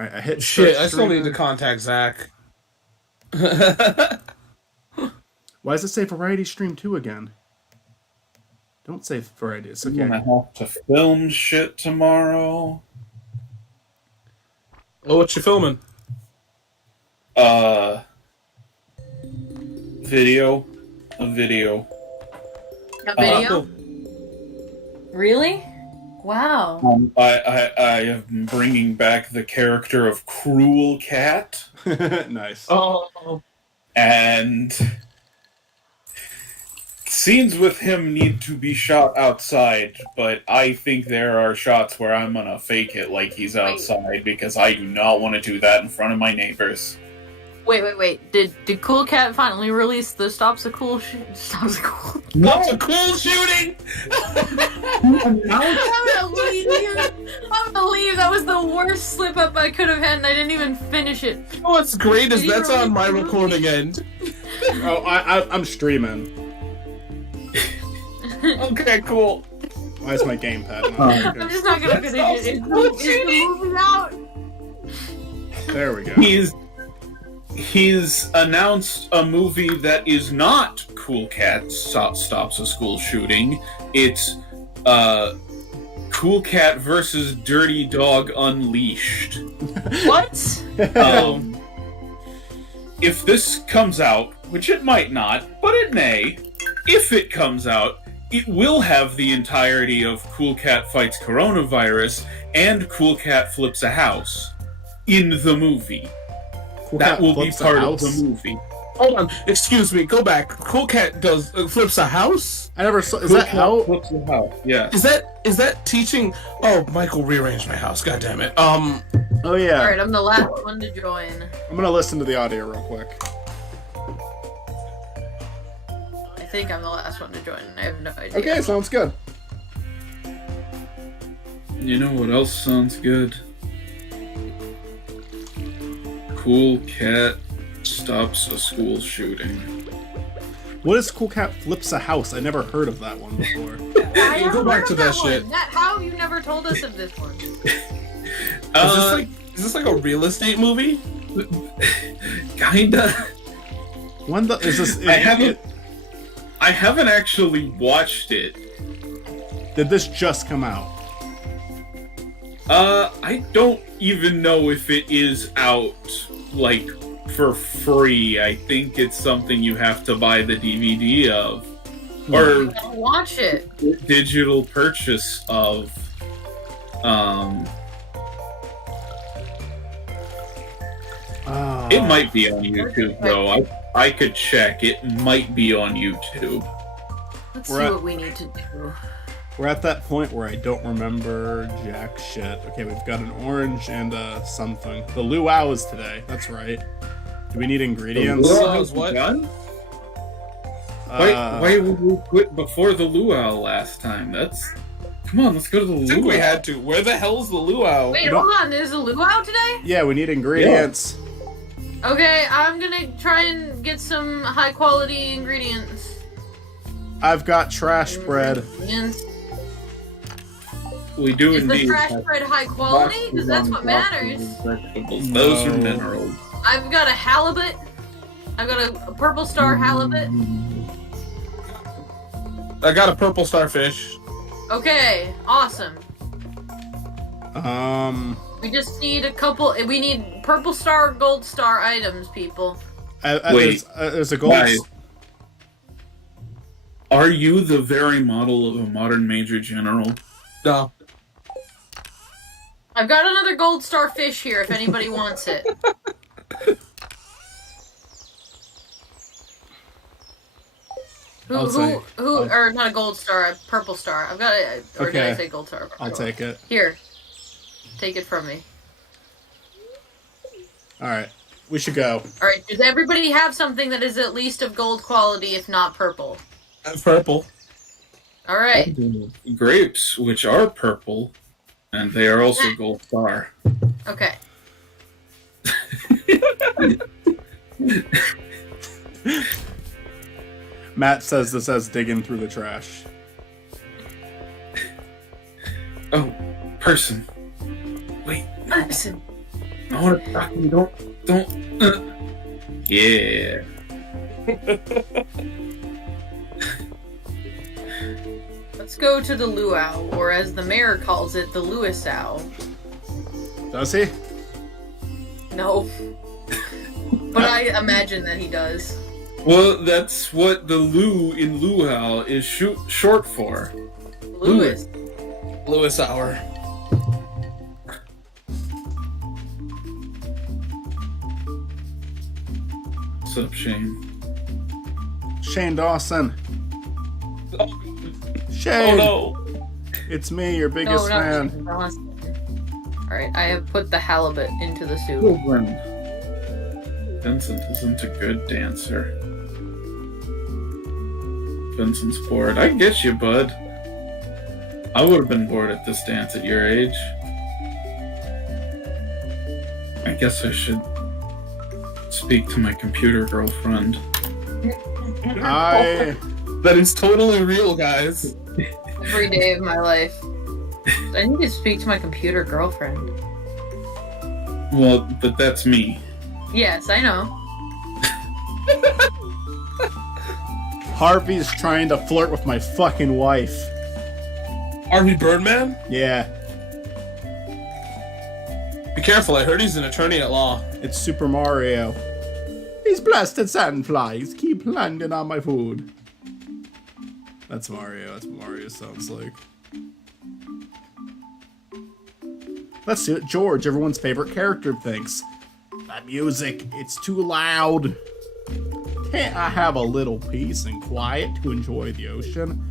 Alright, I hit Shit, I still streamer. need to contact Zach. Why does it say Variety Stream 2 again? Don't say Variety. It's okay. I'm gonna have to film shit tomorrow. Oh, what you filming? Video. A video. A video? Cool. Really? Wow. I am bringing back the character of Cruel Cat, Nice. Oh. and scenes with him need to be shot outside, but I think there are shots where I'm gonna fake it like he's outside because I do not want to do that in front of my neighbors. Wait. Did Cool Cat finally release the Stops a Cool Stops a Cool? That's a cool shooting! I'm gonna leave. That was the worst slip up I could have had, and I didn't even finish it. What's great is Did he that's on my really- recording end. Oh, I'm streaming. Okay, cool. Why is my gamepad not I'm just not gonna finish it. It's moving out. There we go. He's announced a movie that is not Cool Cat Stops a School Shooting. It's Cool Cat versus Dirty Dog Unleashed. What? If this comes out, which it might not, but it may, if it comes out, it will have the entirety of Cool Cat Fights Coronavirus and Cool Cat Flips a House in the movie. Cool That Cat will be flips a part of house? the movie. Hold on, excuse me, go back. Cool Cat does flips a house? I never saw. Is Cool that Cat how? Flips a House, yeah. Is that teaching? Oh, Michael rearranged my house. God damn it. Oh yeah. Alright, I'm the last one to join. I'm gonna listen to the audio real quick. I think I'm the last one to join. I have no idea. Okay, sounds good. You know what else sounds good? Cool Cat Stops a School Shooting. What is Cool Cat Flips a House? I never heard of that one before. I Yeah, go never back heard to of that one. shit. How you never told us of this one? Is this like a real estate movie? Kinda. When the is this? I haven't actually watched it. Did this just come out? I don't even know if it is out, like, for free. I think it's something you have to buy the DVD of. Or Don't watch it. digital purchase of. It might be on YouTube, though. I could check. It might be on YouTube. Let's We're see at- what we need to do. We're at that point where I don't remember jack shit. Okay, we've got an orange and something. The luau is today. That's right. Do we need ingredients? The Luau luau is what? done? Uh, Why would we quit before the luau last time? Come on, let's go to the I luau. think we had to. Where the hell's the luau? Wait, You don't- hold on. There's a luau today? Yeah, we need ingredients. Okay, I'm gonna try and get some high quality ingredients. I've got trash bread. Ingredients. We do Is the indeed. trash have bread high quality? Because that's what boxes matters. and vegetables. Those are No. minerals. I've got a halibut. I've got a purple star halibut. I got a purple starfish. Okay, awesome. We just need a couple. We need purple star, gold star items, people. Wait. There's a gold. Guys. Are you the very model of a modern major general? No. I've got another gold star fish here if anybody wants it. Or not a gold star, a purple star. I've got a, or did I Okay. say gold star? I'll take it. Here. Take it from me. All right, we should go. Alright, does everybody have something that is at least of gold quality, if not purple? Purple. Alright. Grapes, which are purple, and they are also gold star. Okay. Matt says this as digging through the trash. Oh, person. Wait, Listen. I want to talk to you. Don't. Yeah. Let's go to the luau, or as the mayor calls it, the Lewisau. Does he? No. But I imagine that he does. Well, that's what the Lu in luau is short for. Lewis. Lewis Hour. What's up, Shane? Shane Dawson. Oh Shane! no! It's me, your biggest fan. Alright, I have put the halibut into the soup. Vincent isn't a good dancer. Vincent's bored. I get you, bud. I would have been bored at this dance at your age. I guess I should speak to my computer girlfriend. That is totally real, guys. Every day of my life. I need to speak to my computer girlfriend. Well, but that's me. Yes, I know. Harvey's trying to flirt with my fucking wife. Harvey Birdman? Yeah, Be careful, I heard he's an attorney at law. it's Super Mario. These blasted sandflies keep landing on my food. That's Mario. That's what Mario sounds like. Let's see what George, everyone's favorite character, thinks. That music, it's too loud. Can't I have a little peace and quiet to enjoy the ocean?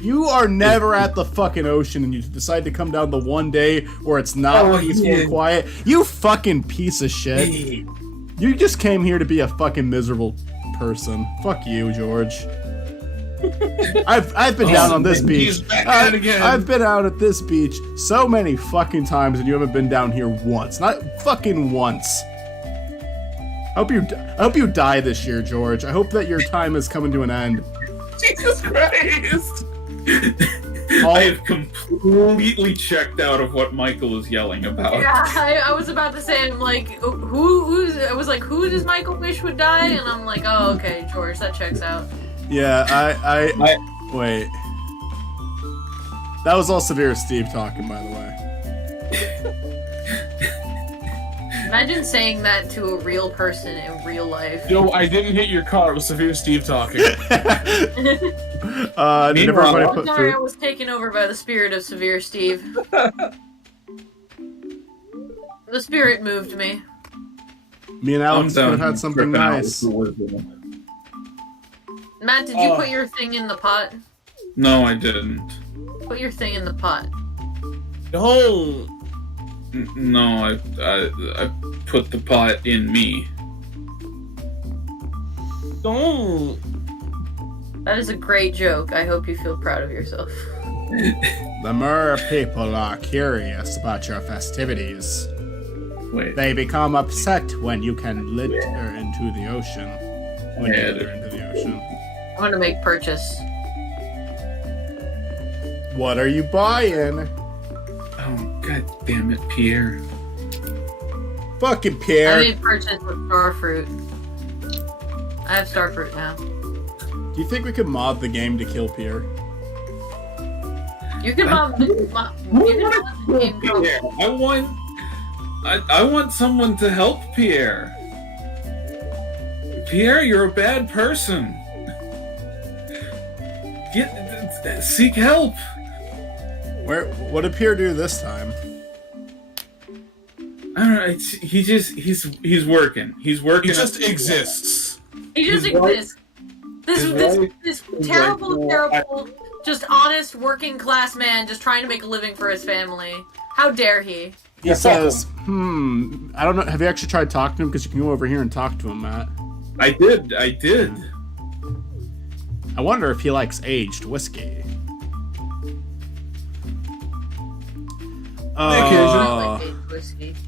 You are never at the fucking ocean and you decide to come down the one day where it's not peaceful and quiet. You fucking piece of shit. You just came here to be a fucking miserable person. Fuck you, George. I've been down on this beach. He's back at it again. I've been out at this beach so many fucking times and you haven't been down here once. Not fucking once. I hope you die this year, George. I hope that your time is coming to an end. Jesus Christ! I have completely checked out of what Michael is yelling about. Yeah, I was about to say, I'm like, I was like, who does Michael wish would die? And I'm like, oh, okay, George, that checks out. Yeah, I wait. That was all Severe Steve talking, by the way. Imagine saying that to a real person in real life. Yo, I didn't hit your car. It was Severe Steve talking. Did everybody put Sorry, I food? was taken over by the spirit of Severe Steve. The spirit moved me. Me and Alex could have had something nice. Matt, did you put your thing in the pot? No, I didn't. Put your thing in the pot. No. No, I put the pot in me. Don't. That is a great joke. I hope you feel proud of yourself. The more people are curious about your festivities, Wait. they become upset when you can litter into the ocean. When you litter into the ocean. I'm gonna make purchase. What are you buying? Oh, god damn it, Pierre. Fucking I Pierre. made purchase with starfruit. I have starfruit now. Do you think we could mod the game to kill Pierre? You can mod the game. Pierre. I want someone to help Pierre. Pierre, you're a bad person. Seek help. What did Pierre do this time? I don't know. He's working. He's working. He just exists. He just His wife- exists. This terrible, just honest working class man just trying to make a living for his family. How dare he? He says, I don't know. Have you actually tried talking to him? Because you can go over here and talk to him, Matt. I did. I wonder if he likes aged whiskey.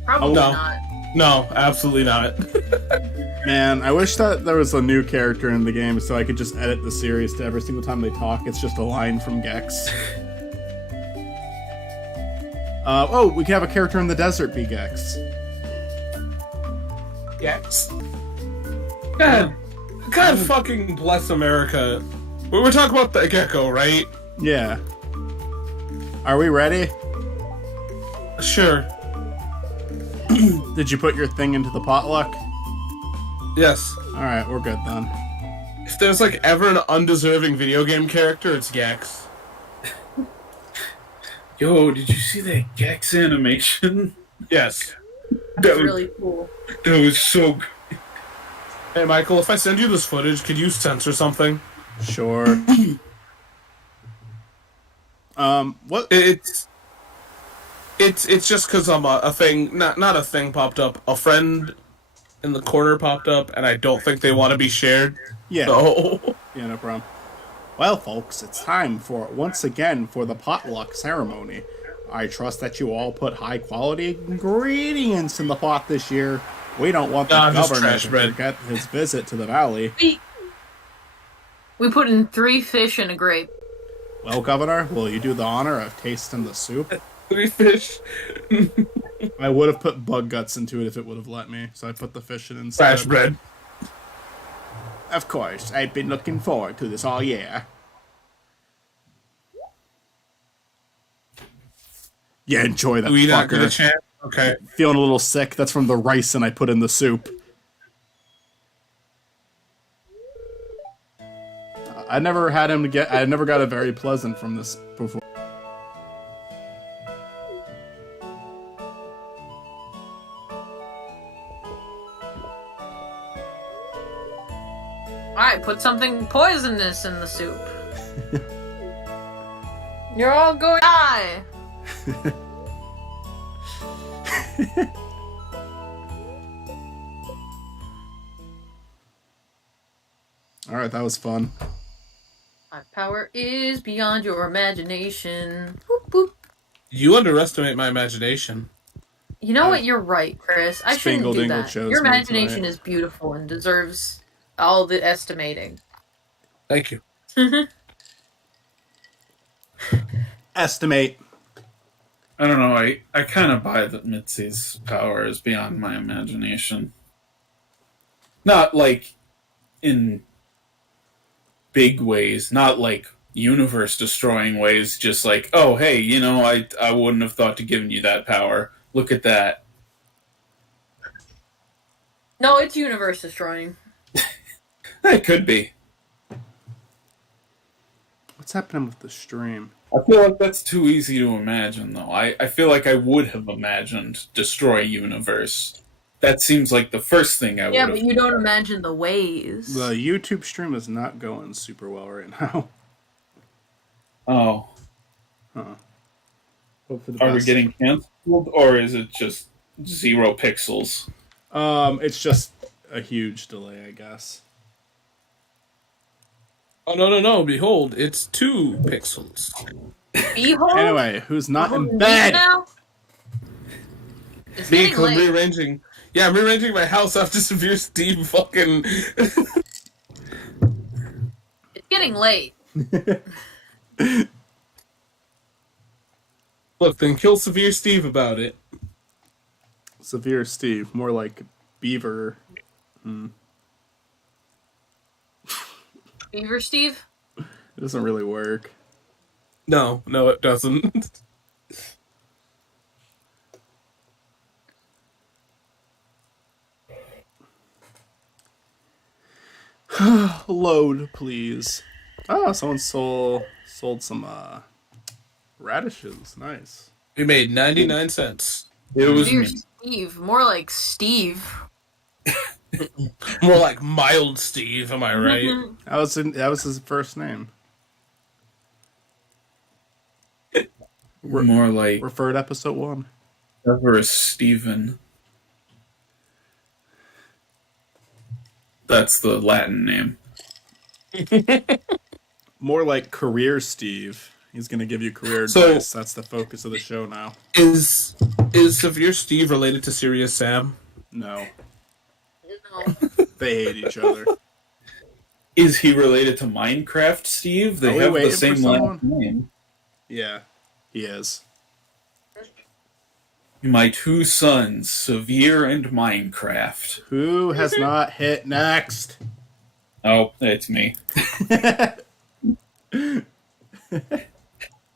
Probably No. not. No, absolutely not. Man, I wish that there was a new character in the game so I could just edit the series to every single time they talk. It's just a line from Gex. We can have a character in the desert be Gex. Yes. God fucking bless America. We're talking about the gecko, right? Yeah. Are we ready? Sure. Did you put your thing into the potluck? Yes. Alright, we're good then. If there's like ever an undeserving video game character, it's Gex. Yo, did you see that Gex animation? Yes. That's really cool. That was so good. Hey, Michael, if I send you this footage, could you censor something? Sure. What? It's just because I'm a thing, not a thing popped up. A friend in the corner popped up, and I don't think they want to be shared. Yeah. So. Yeah, no problem. Well, folks, it's time once again for the potluck ceremony. I trust that you all put high-quality ingredients in the pot this year. We don't want the governor to forget his visit to the valley. We put in 3 fish and a grape. Well, Governor, will you do the honor of tasting the soup? 3 fish. I would have put bug guts into it if it would have let me, so I put the fish in instead. Fresh bread. Of course, I've been looking forward to this all year. Yeah, enjoy that, Do we not get a fucker. chance? Okay. Feeling a little sick. That's from the ricin I put in the soup. I never got a very pleasant from this before. Alright, put something poisonous in the soup. You're all going to die! Alright, that was fun. My power is beyond your imagination. Boop, boop. You underestimate my imagination. You know what? You're right, Chris. I shouldn't Spingle do Dingle that. chose Your me imagination tonight. is beautiful and deserves all the estimating. Thank you. Estimate. I don't know, I kind of buy that Mitzi's power is beyond my imagination. Not like in big ways, not like universe-destroying ways, just like, oh, hey, you know, I wouldn't have thought to give you that power. Look at that. No, it's universe destroying. It could be. What's happening with the stream? I feel like that's too easy to imagine, though. I feel like I would have imagined destroy universe. That seems like the first thing I would have. Yeah, but you don't imagine the ways. The YouTube stream is not going super well right now. Oh. Huh. Hope for the Are we best. getting canceled, or is it just 0 pixels? It's just a huge delay, I guess. Oh, no. Behold, it's 2 pixels. Behold? Anyway, who's not Behold in bed? Now? It's Me, getting because I'm late. rearranging. Yeah, I'm rearranging my house after Severe Steve fucking. It's getting late. Look, then kill Severe Steve about it. Severe Steve, more like Beaver. Beaver Steve? It doesn't really work. No, it doesn't. Load, please. Oh, someone sold some radishes. Nice. We made 99 cents. It was Beaver me. Steve. More like Steve. More like mild Steve, am I right? That was his first name. More like Referred episode 1. Everest Stephen. That's the Latin name. More like Career Steve. He's gonna give you career So- advice. That's the focus of the show now. Is Severe Steve related to Serious Sam? No, No. they hate each other. Is he related to Minecraft Steve? They Are we have waiting the for same someone? last name. Yeah, he is. My two sons, Severe and Minecraft. Who has not hit next? Oh, it's me.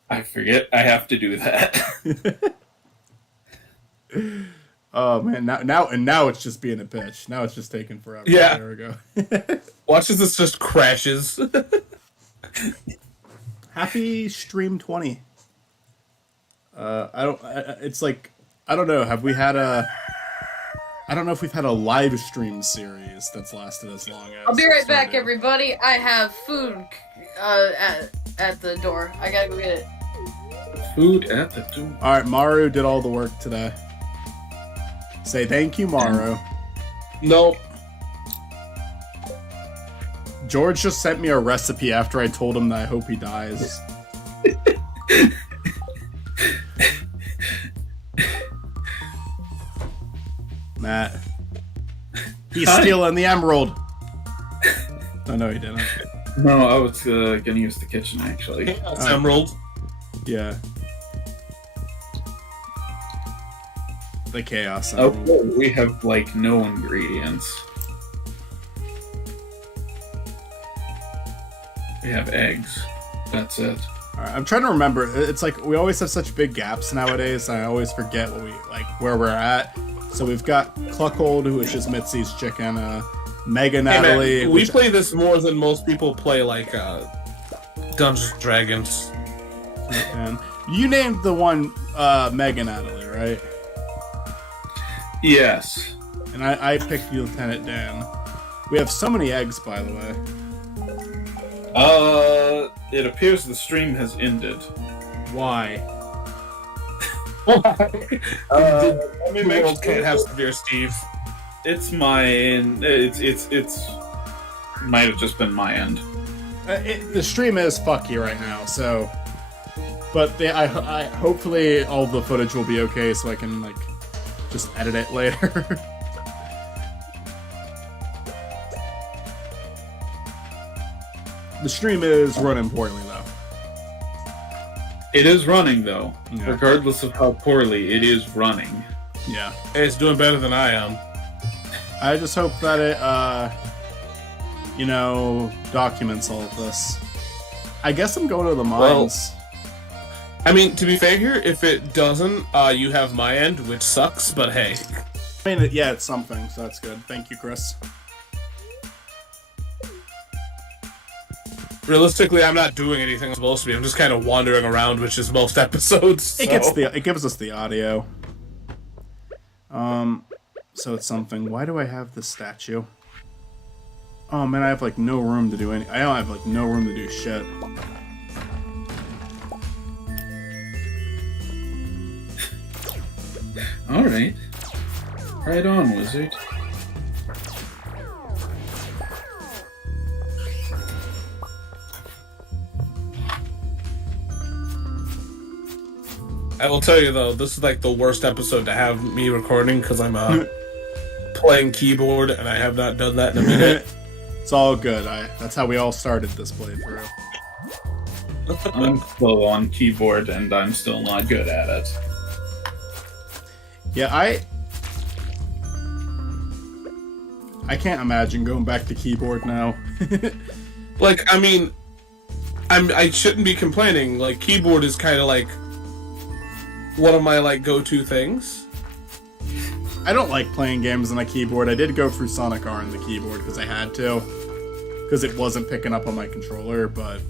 I forget I have to do that. Oh man, now it's just being a bitch. Now it's just taking forever. Yeah. There we go. Watch as this just crashes. Happy stream 20. It's like, I don't know. Have we had a? I don't know if we've had a live stream series that's lasted as long as. I'll be right back, Stardew. everybody. I have food at the door. I gotta go get it. Food at the door. All right, Maru did all the work today. Say thank you, Maru. Nope. George just sent me a recipe after I told him that I hope he dies. Matt. He's stealing the emerald. Oh, no, he didn't. No, I was gonna use the kitchen actually. Chaos Emerald. Yeah. The chaos emerald. Oh, we have like no ingredients. We have eggs. That's it. All right, I'm trying to remember. It's like we always have such big gaps nowadays. I always forget where we're at. So we've got Cluckold, who is just Mitzi's chicken. Mega Hey, Natalie. man, we which- play this more than most people play, like, Dungeons and Dragons. and you named the one Mega Natalie, right? Yes. And I picked Lieutenant Dan. We have so many eggs, by the way. It appears the stream has ended. Why? The world can't have severe Steve. It's mine. It's might have just been my end. The stream is fucky right now, so. But I hopefully all the footage will be okay, so I can like just edit it later. The stream is running poorly though. It is running though. Yeah. Regardless of how poorly, it is running. Yeah. Hey, it's doing better than I am. I just hope that it, documents all of this. I guess I'm going to the mines. I mean, to be fair here, if it doesn't, you have my end, which sucks, but hey. I mean, yeah, it's something, so that's good. Thank you, Chris. Realistically, I'm not doing anything I'm supposed to be. I'm just kind of wandering around, which is most episodes. It gives us the audio. So it's something. Why do I have this statue? Oh man, I have like no room to do any. I don't have like no room to do shit. Alright. Right on, wizard. I will tell you though, this is like the worst episode to have me recording because I'm playing keyboard and I have not done that in a minute. It's all good. That's how we all started this playthrough. I'm slow on keyboard and I'm still not good at it. Yeah, I can't imagine going back to keyboard now. Like, I mean, I shouldn't be complaining. Like, keyboard is kind of like one of my like go-to things. I don't like playing games on a keyboard. I did go through Sonic R on the keyboard because I had to. Because it wasn't picking up on my controller, but...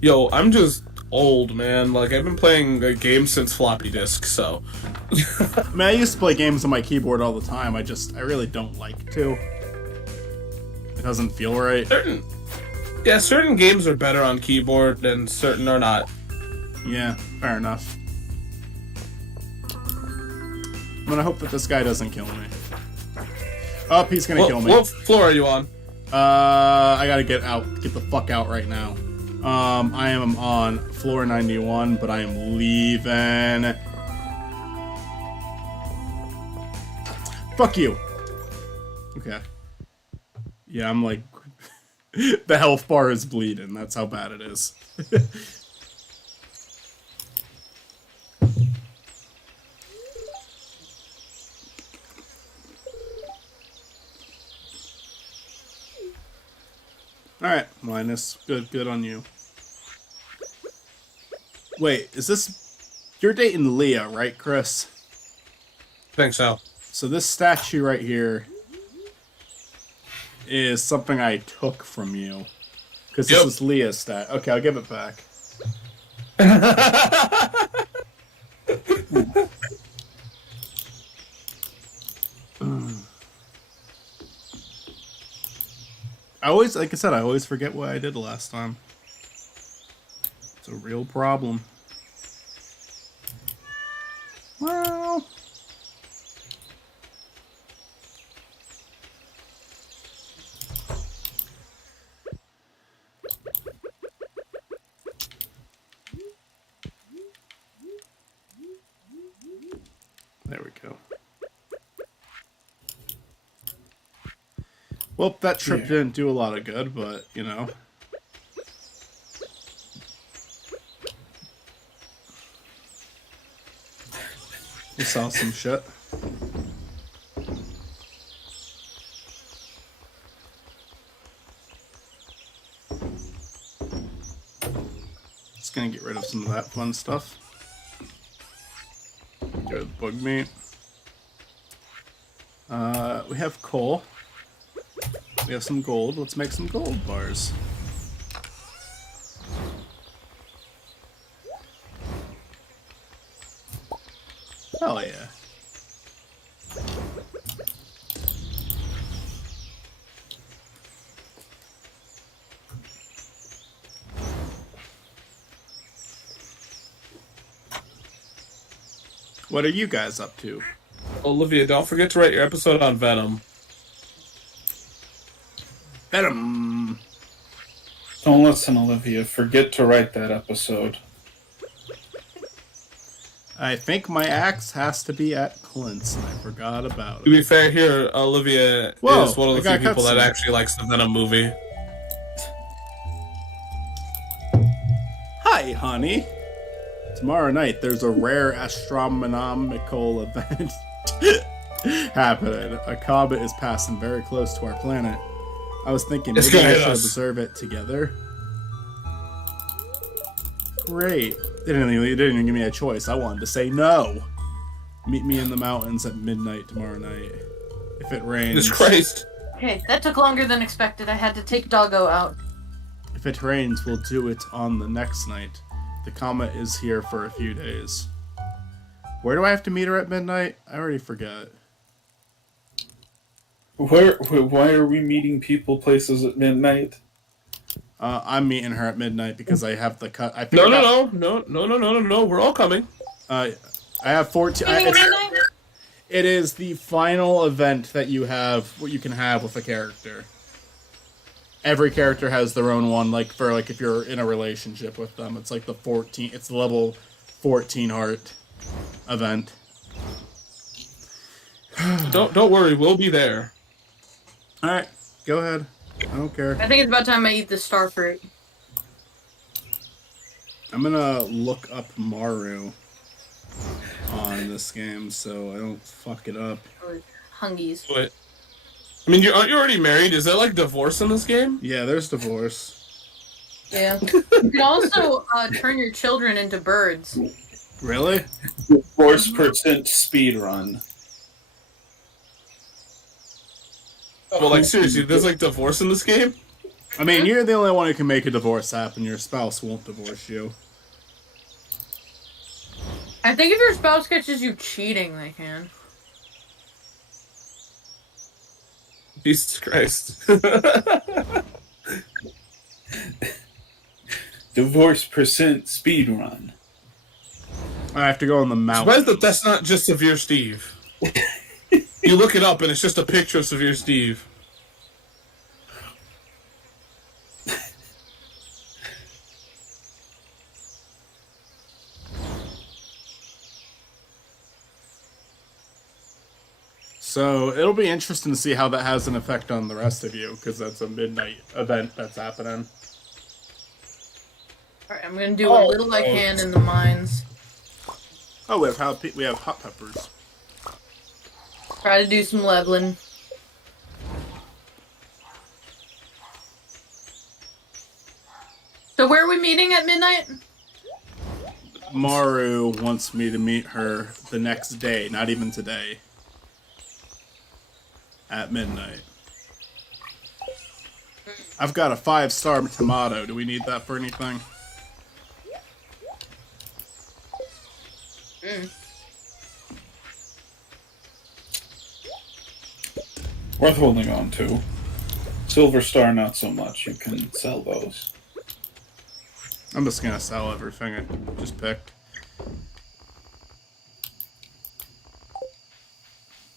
Yo, I'm just old, man. Like, I've been playing a game since floppy disk, so... I mean, I used to play games on my keyboard all the time. I really don't like to. It doesn't feel right. Certain games are better on keyboard and certain are not. Yeah, fair enough. I'm gonna hope that this guy doesn't kill me. Oh, he's gonna kill me. What floor are you on? I gotta get the fuck out right now. I am on floor 91, but I am leaving. Fuck you. Okay. Yeah, I'm like... the health bar is bleeding. That's how bad it is. Alright, minus. Good on you. Wait, is this... You're dating Leah, right, Chris? Think so. So this statue right here is something I took from you. Because this is Leah's stat. Okay, I'll give it back. Like I said, I always forget what I did last time. It's a real problem. Well... There we go. Well, that trip didn't do a lot of good, but, you know. We saw some shit. Just gonna get rid of some of that fun stuff. Good bug meat. We have coal. We have some gold. Let's make some gold bars. Hell yeah. What are you guys up to? Olivia, don't forget to write your episode on Venom. Venom! Don't listen, Olivia. Forget to write that episode. I think my axe has to be at Clint's, and I forgot about To it. be fair, here, Olivia Whoa, is one of the I got few people that cutscene. actually likes the Venom movie. Hi, honey! Tomorrow night, there's a rare astronomical event happening. A comet is passing very close to our planet. I was thinking It's maybe gonna we hit should us. observe it together. Great. They didn't even give me a choice. I wanted to say no. Meet me in the mountains at midnight tomorrow night. If it rains. Jesus Christ. Okay, that took longer than expected. I had to take Doggo out. If it rains, we'll do it on the next night. The comet is here for a few days. Where do I have to meet her at midnight? I already forgot. Why are we meeting people places at midnight? I'm meeting her at midnight because I have the cut. I think No. We're all coming. I have 14. Meeting midnight? It is the final event that you have, what you can have with a character. Every character has their own one, like if you're in a relationship with them. It's like it's the level 14 heart event. Don't worry, we'll be there. Alright, go ahead. I don't care. I think it's about time I eat this star fruit. I'm gonna look up Maru on this game so I don't fuck it up. Hungies. Wait. I mean, aren't you already married? Is there, like, divorce in this game? Yeah, there's divorce. Yeah. You can also turn your children into birds. Really? Force% speed run. Well, like, seriously, there's, like, divorce in this game? I mean, you're the only one who can make a divorce happen. Your spouse won't divorce you. I think if your spouse catches you cheating, they can. Jesus Christ. Divorce% speed run. I have to go on the mountain. Surprised that that's not just Severe Steve. You look it up and it's just a picture of Severe Steve. So it'll be interesting to see how that has an effect on the rest of you, because that's a midnight event that's happening. Alright, I'm gonna do what little I can in the mines. Oh, we have hot peppers. Try to do some leveling. So where are we meeting at midnight? Maru wants me to meet her the next day, not even today. At midnight. I've got a 5-star tomato. Do we need that for anything? Worth holding on to. Silver Star, not so much. You can sell those. I'm just gonna sell everything I just picked.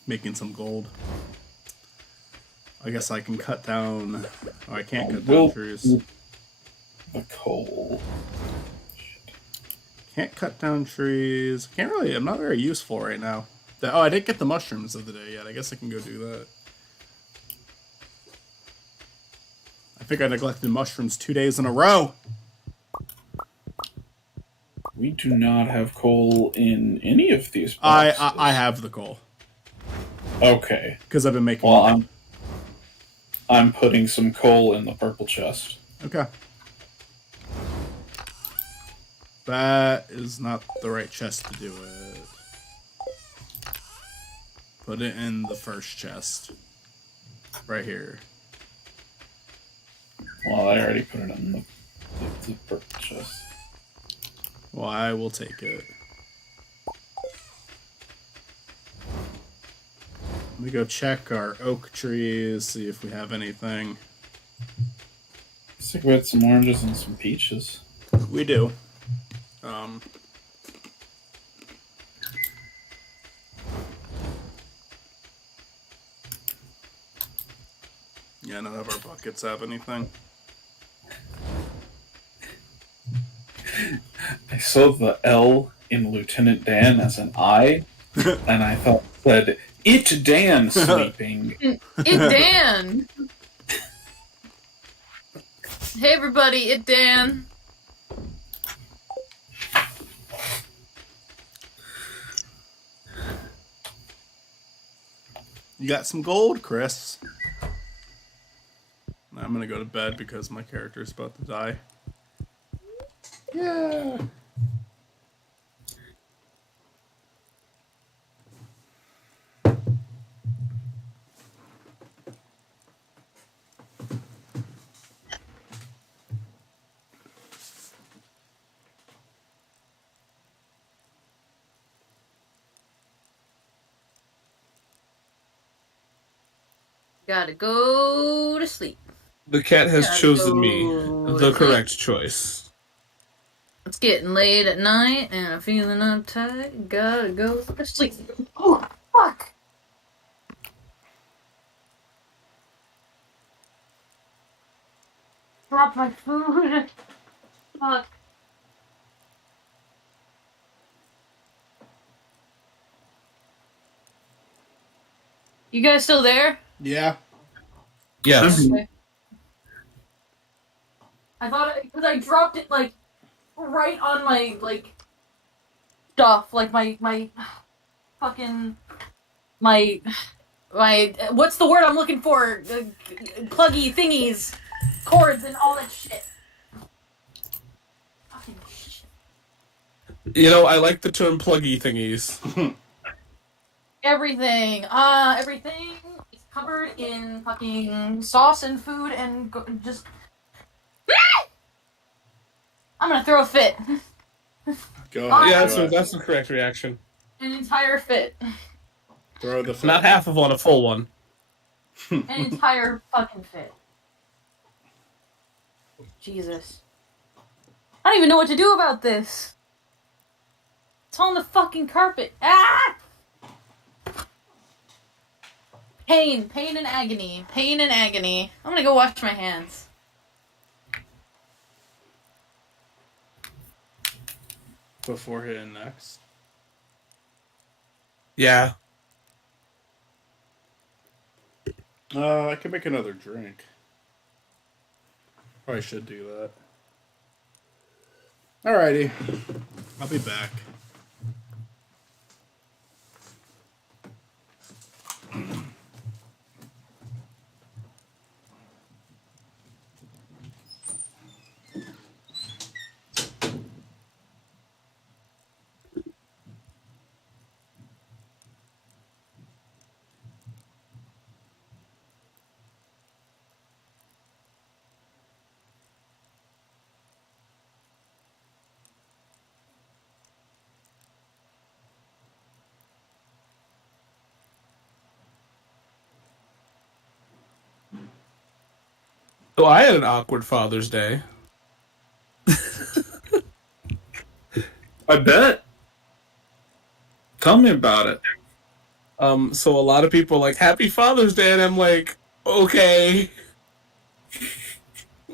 Making some gold. I guess I can cut down... Oh, I can't cut down trees. The coal. Can't cut down trees. Can't really... I'm not very useful right now. Oh, I didn't get the mushrooms of the day yet. I guess I can go do that. I think I neglected mushrooms 2 days in a row. We do not have coal in any of these boxes. I have the coal. Okay. Because I've been making... Well, I'm putting some coal in the purple chest. Okay. That is not the right chest to do it. Put it in the first chest. Right here. Well, I already put it in the purple chest. Well, I will take it. Let me go check our oak trees, see if we have anything. Let's think about some oranges and some peaches. We do. Yeah, none of our buckets have anything. I saw the L in Lieutenant Dan as an I, and I thought said, "It Dan sleeping." It Dan. Hey everybody, it Dan. You got some gold, Chris? I'm gonna go to bed because my character's about to die. Yeah. Gotta go to sleep. The cat has Gotta chosen go me to the sleep. correct choice. It's getting late at night and I'm feeling uptight. Gotta go to sleep. Oh, fuck! Drop my food. Fuck. You guys still there? Yeah. Yes. Okay. I thought because I dropped it like right on my like stuff, like my fucking my what's the word I'm looking for? Pluggy thingies, cords, and all that shit. Fucking shit. You know, I like the term pluggy thingies. Everything is covered in fucking sauce and food and just. I'm gonna throw a fit. Go ahead. Yeah, do it. that's the correct reaction. An entire fit. Throw the Not half of one, a full one. An entire fucking fit. Jesus. I don't even know what to do about this. It's on the fucking carpet. Ah! Pain and agony. Pain and agony. I'm gonna go wash my hands. before hitting next. Yeah. I can make another drink. Probably should do that. Alrighty. I'll be back. So I had an awkward Father's Day. I bet. Tell me about it. So a lot of people are like, Happy Father's Day, and I'm like, okay.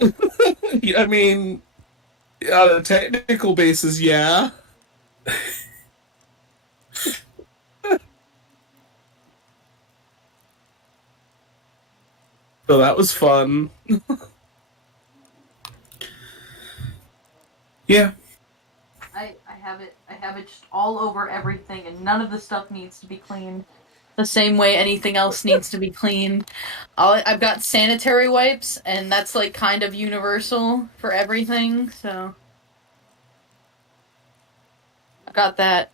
I mean, on a technical basis, yeah. So that was fun. Yeah. I have it just all over everything, and none of the stuff needs to be cleaned the same way anything else needs to be cleaned. I've got sanitary wipes, and that's like kind of universal for everything, so I got that.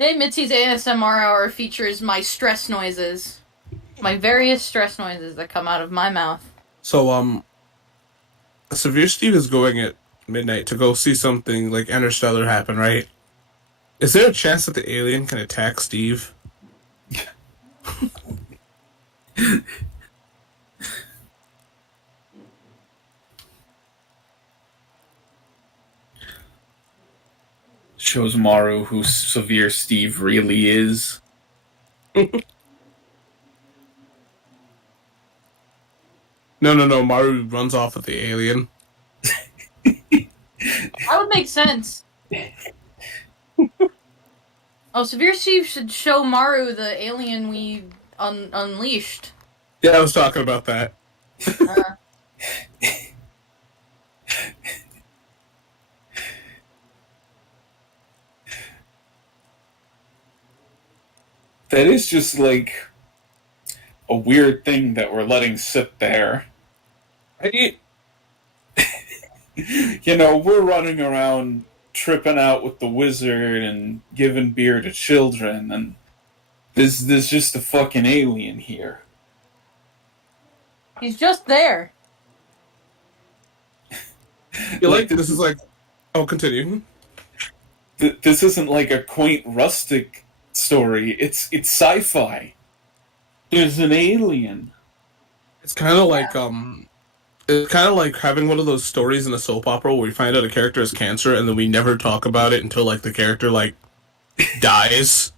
Today, Mitzi's ASMR hour features my stress noises. My various stress noises that come out of my mouth. So, Severe Steve is going at midnight to go see something like Interstellar happen, right? Is there a chance that the alien can attack Steve? Shows Maru who Severe Steve really is. No. Maru runs off with the alien. That would make sense. Oh, Severe Steve should show Maru the alien we unleashed. Yeah, I was talking about that. Uh, That is just like a weird thing that we're letting sit there. You know, we're running around tripping out with the wizard and giving beer to children, and there's just a fucking alien here. he's just there. You like this is like... Oh, continue. This isn't like a quaint rustic story. It's sci-fi. There's an alien. It's kind of like, It's kind of like having one of those stories in a soap opera where we find out a character has cancer and then we never talk about it until, like, the character, like, dies.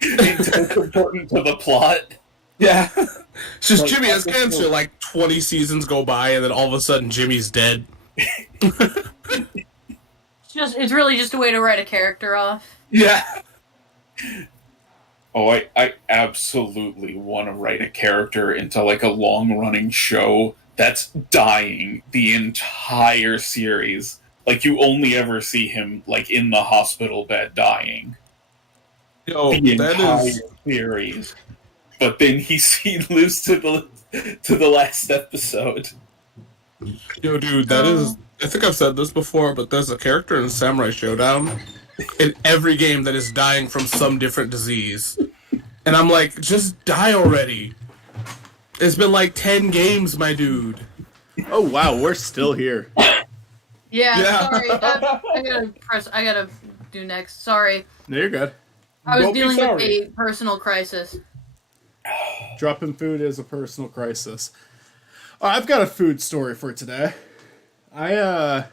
It's important to the plot. Yeah. It's just Like, Jimmy has cancer, like 20 seasons go by and then all of a sudden Jimmy's dead. It's really just a way to write a character off. Yeah. Oh, I absolutely want to write a character into like a long-running show that's dying the entire series. Like you only ever see him like in the hospital bed dying. Yo, The that entire is... series. But then he lives to the last episode. Yo, dude, that is... I think I've said this before, but there's a character in Samurai Showdown in every game that is dying from some different disease. And I'm like, just die already. It's been like 10 games, my dude. Oh wow, we're still here. Yeah. Sorry. I gotta do next. Sorry. No, you're good. I was Don't be dealing with sorry. a personal crisis. Dropping food is a personal crisis. I've got a food story for today. I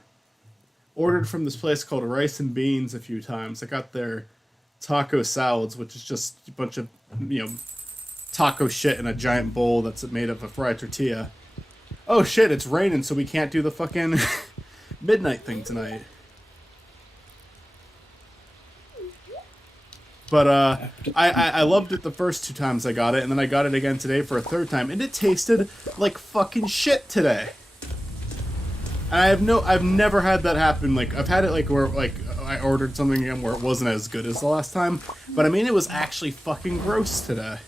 ordered from this place called Rice and Beans a few times. I got their taco salads, which is just a bunch of, taco shit in a giant bowl that's made of a fried tortilla. Oh shit, it's raining, so we can't do the fucking midnight thing tonight. But I loved it the first 2 times I got it, and then I got it again today for a 3rd time, and it tasted like fucking shit today. And I've never had that happen. Like I've had it like where like I ordered something again where it wasn't as good as the last time, but I mean it was actually fucking gross today.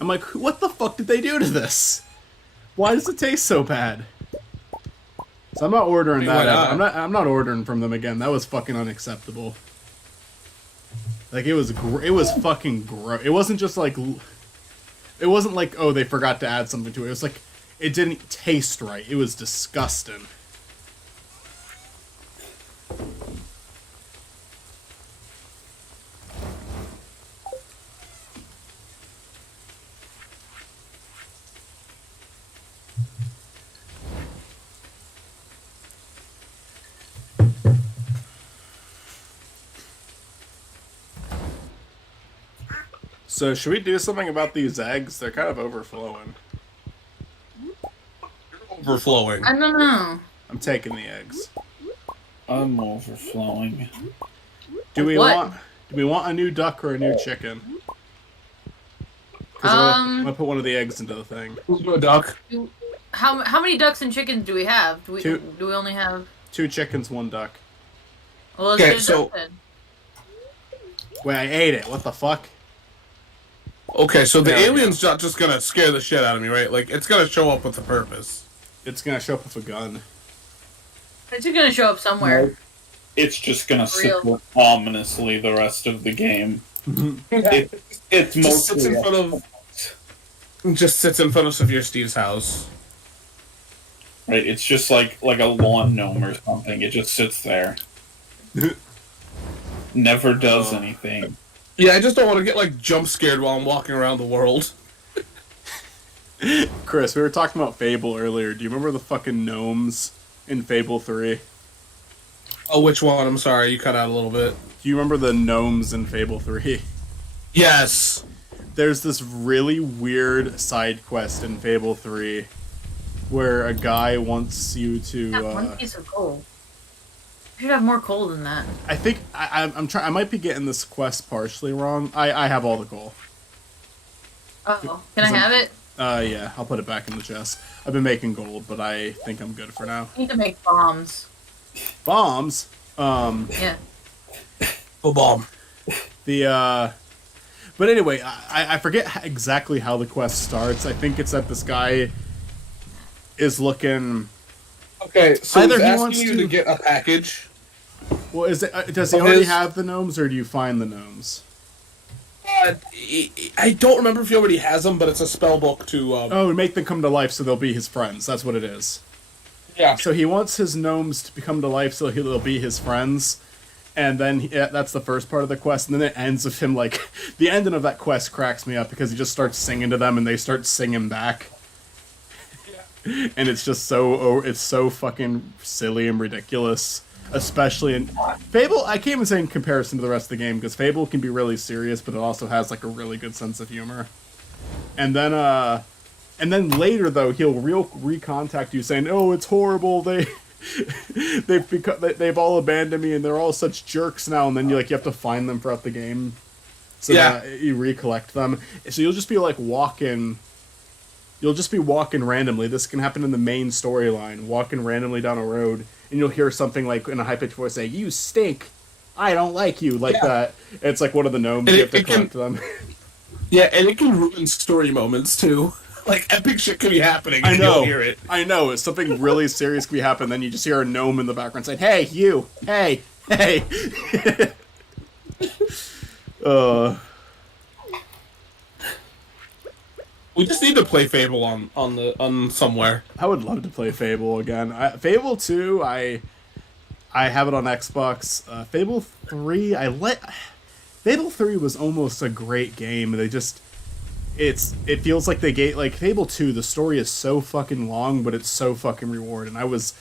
I'm like, what the fuck did they do to this? Why does it taste so bad? So I'm not ordering that. I'm not ordering from them again. That was fucking unacceptable. Like it was fucking gross. It wasn't just like it wasn't like, oh, they forgot to add something to it. It was like it didn't taste right. It was disgusting. So should we do something about these eggs? They're kind of overflowing. Overflowing. I don't know. I'm taking the eggs. I'm overflowing. Do we What? want a new duck or a new chicken? 'Cause I'm gonna put one of the eggs into the thing. A duck. How many ducks and chickens do we have? Do Two. we only have? 2 chickens, 1 duck. Well, let's Okay, do so- duck then. Wait, I ate it. What the fuck? Okay, so the There we go. alien's not just gonna scare the shit out of me, right? Like, it's gonna show up with a purpose. It's gonna show up with a gun. It's gonna show up somewhere. It's just gonna sit Real. there ominously the rest of the game. It's Just sits in mostly front of. Just sits in front of Severe Steve's house. right. It's just like a lawn gnome or something. It just sits there, never does anything. Yeah, I just don't want to get like jump scared while I'm walking around the world. Chris, we were talking about Fable earlier. Do you remember the fucking gnomes in Fable 3? Oh, which one? I'm sorry, you cut out a little bit. Do you remember the gnomes in Fable 3? Yes. There's this really weird side quest in Fable 3 where a guy wants you to I have one piece of coal. You should have more coal than that. I think I'm trying. I might be getting this quest partially wrong. I have all the coal. Oh, can I have it? Yeah, I'll put it back in the chest. I've been making gold, but I think I'm good for now. I need to make bombs. Bombs. Yeah. Oh, bomb. But anyway, I forget exactly how the quest starts. I think it's that this guy is looking. Okay, so Either he's he asking wants you to- to get a package. Well, is it? Does he Well, already his- have the gnomes, or do you find the gnomes? I don't remember if he already has them, but it's a spell book to. Oh, make them come to life so they'll be his friends. That's what it is. Yeah. So he wants his gnomes to come to life so they'll be his friends. And then that's the first part of the quest, and then it ends with him like the ending of that quest cracks me up because he just starts singing to them and they start singing back. And it's just it's so fucking silly and ridiculous, especially in Fable. I can't even say in comparison to the rest of the game because Fable can be really serious, but it also has like a really good sense of humor. And then later though he'll recontact you saying, "Oh, it's horrible. They've all abandoned me and they're all such jerks now." And then you have to find them throughout the game, so that you recollect them. So you'll just be like walking. You'll just be walking randomly. This can happen in the main storyline. Walking randomly down a road, and you'll hear something like in a high pitched voice say, "You stink. I don't like you," like that. It's like one of the gnomes. And You have to it can- collect them. Yeah, and it can ruin story moments too. Like epic shit could be happening. I And know. You'll hear it. I know. It's something really serious could be happening. Then you just hear a gnome in the background saying, "Hey, you. Hey, hey." We just need to play Fable on somewhere. I would love to play Fable again. Fable 2, I have it on Xbox. Fable 3, Fable 3 was almost a great game. They just it feels like they gave like Fable 2, the story is so fucking long, but it's so fucking rewarding. I was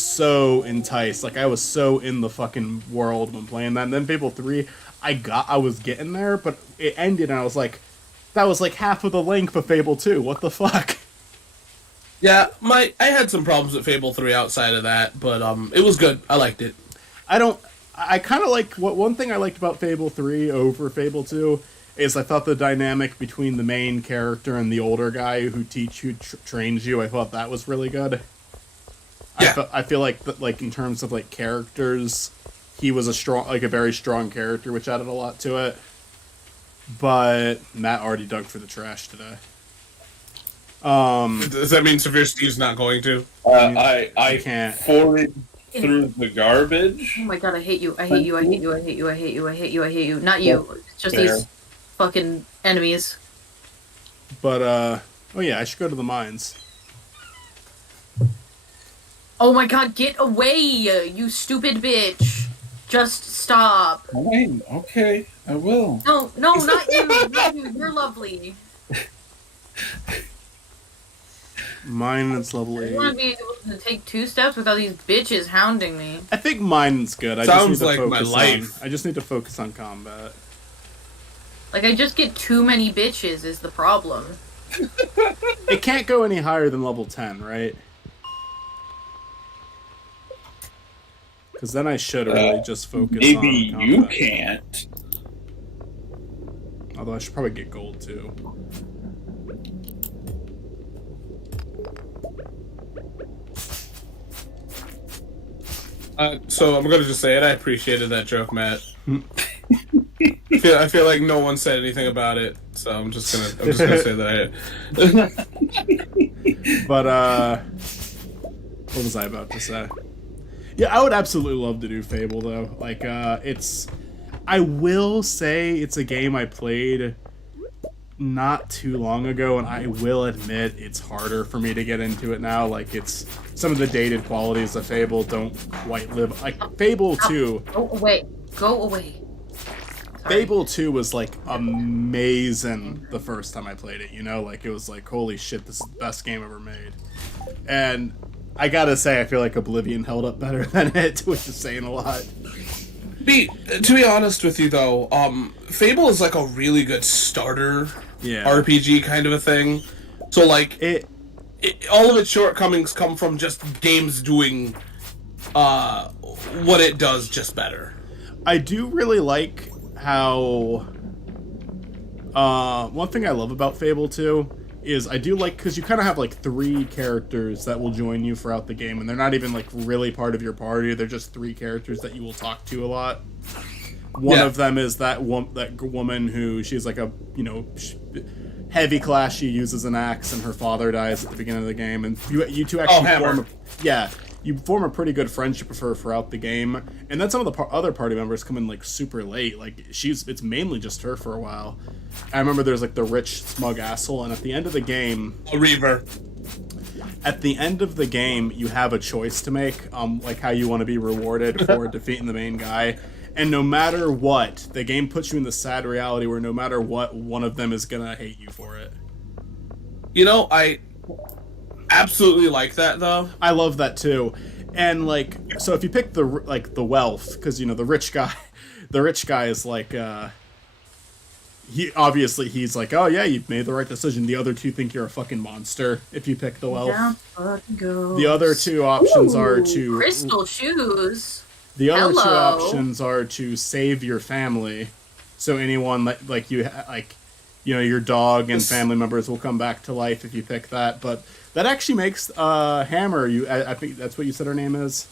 so enticed. Like I was so in the fucking world when playing that. And then Fable 3, I was getting there, but it ended and I was like, that was like half of the length of Fable 2. What the fuck? Yeah, I had some problems with Fable 3 outside of that, but it was good. I liked it. I kind of like one thing I liked about Fable 3 over Fable 2 is I thought the dynamic between the main character and the older guy who trains you, I thought that was really good. Yeah. I feel like like in terms of like characters, he was a very strong character, which added a lot to it. But Matt already dug for the trash today. Does that mean Severe Steve's not going to? I can't. foraged through the garbage. Oh my god, I hate you. I hate you. I hate you. I hate you. I hate you. I hate you. I hate you. Not you. It's just Fair. these fucking enemies. But oh yeah, I should go to the mines. Oh my god, get away, you stupid bitch. Just stop. Fine, okay, I will. No, not you. Not you. You're lovely. Mine's level I 8. want to be able to take 2 steps without these bitches hounding me. I think mine's good. I Sounds just need like to my focus life. I just need to focus on combat. Like, I just get too many bitches is the problem. It can't go any higher than level 10, right? Because then I should really just focus Maybe on you combat. can't. Although I should probably get gold, too. So I'm gonna just say it. I appreciated that joke, Matt. I feel like no one said anything about it, so I'm just gonna say that But, what was I about to say? Yeah, I would absolutely love to do Fable, though. Like, I will say it's a game I played not too long ago, and I will admit it's harder for me to get into it now. Like, it's some of the dated qualities of Fable don't quite live. Like, Fable 2. Go away. Go away. Sorry. Fable 2 was, like, amazing the first time I played it, you know? Like, it was like, holy shit, this is the best game ever made. And I gotta say, I feel like Oblivion held up better than it, which is saying a lot. To be honest with you, though, Fable is like a really good starter RPG kind of a thing. So, like, all of its shortcomings come from just games doing what it does just better. I do really like how... one thing I love about Fable 2 is I do like... Because you kind of have, like, 3 characters that will join you throughout the game, and they're not even, like, really part of your party. They're just 3 characters that you will talk to a lot. One of them is that woman who... She's, like, a, you know... heavy class. She uses an axe, and her father dies at the beginning of the game, and you two actually form you form a pretty good friendship with her throughout the game, and then some of the other party members come in like super late. Like it's mainly just her for a while. I remember there's like the rich smug asshole, and at the end of the game, Reaver. At the end of the game, you have a choice to make, like how you want to be rewarded for defeating the main guy. And no matter what, the game puts you in the sad reality where no matter what, one of them is gonna hate you for it. You know, I absolutely like that, though. I love that too. And like, so if you pick the wealth, because you know the rich guy is like, he's like, oh yeah, you've made the right decision. The other two think you're a fucking monster if you pick the wealth. The other two options are to crystal shoes. The other two options are to save your family, so anyone like you know, your dog and family members will come back to life if you pick that. But that actually makes Hammer. I think that's what you said her name is.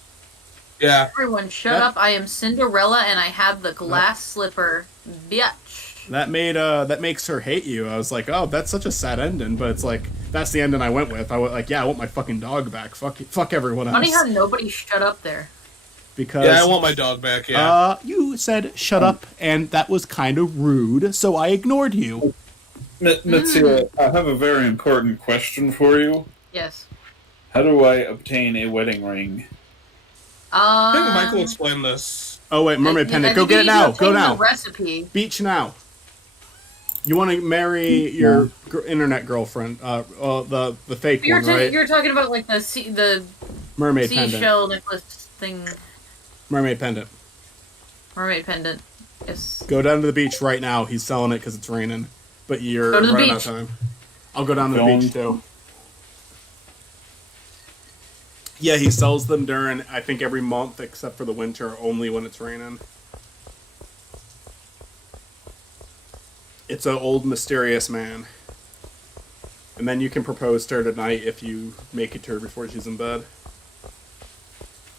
Yeah. Everyone, shut up! I am Cinderella, and I have the glass slipper, bitch. That makes her hate you. I was like, oh, that's such a sad ending, but it's like that's the ending I went with. I went like, yeah, I want my fucking dog back. Fuck everyone else. Funny how nobody shut up there. Because I want my dog back. Yeah. You said shut up, and that was kind of rude, so I ignored you. Mitsuya, I have a very important question for you. Yes. How do I obtain a wedding ring? I think Michael explained this. Oh wait, Mermaid Pendant, go get it now. Go now. Recipe. Beach now. You want to marry your internet girlfriend, the fake one, right? You're talking about like the mermaid pendant. Seashell necklace thing. Mermaid pendant. Mermaid pendant. Yes. Go down to the beach right now. He's selling it because it's raining. But you're go to the running out beach. of time. I'll go down to the beach too. Yeah, he sells them during, I think, every month except for the winter, only when it's raining. It's an old mysterious man. And then you can propose to her tonight if you make it to her before she's in bed.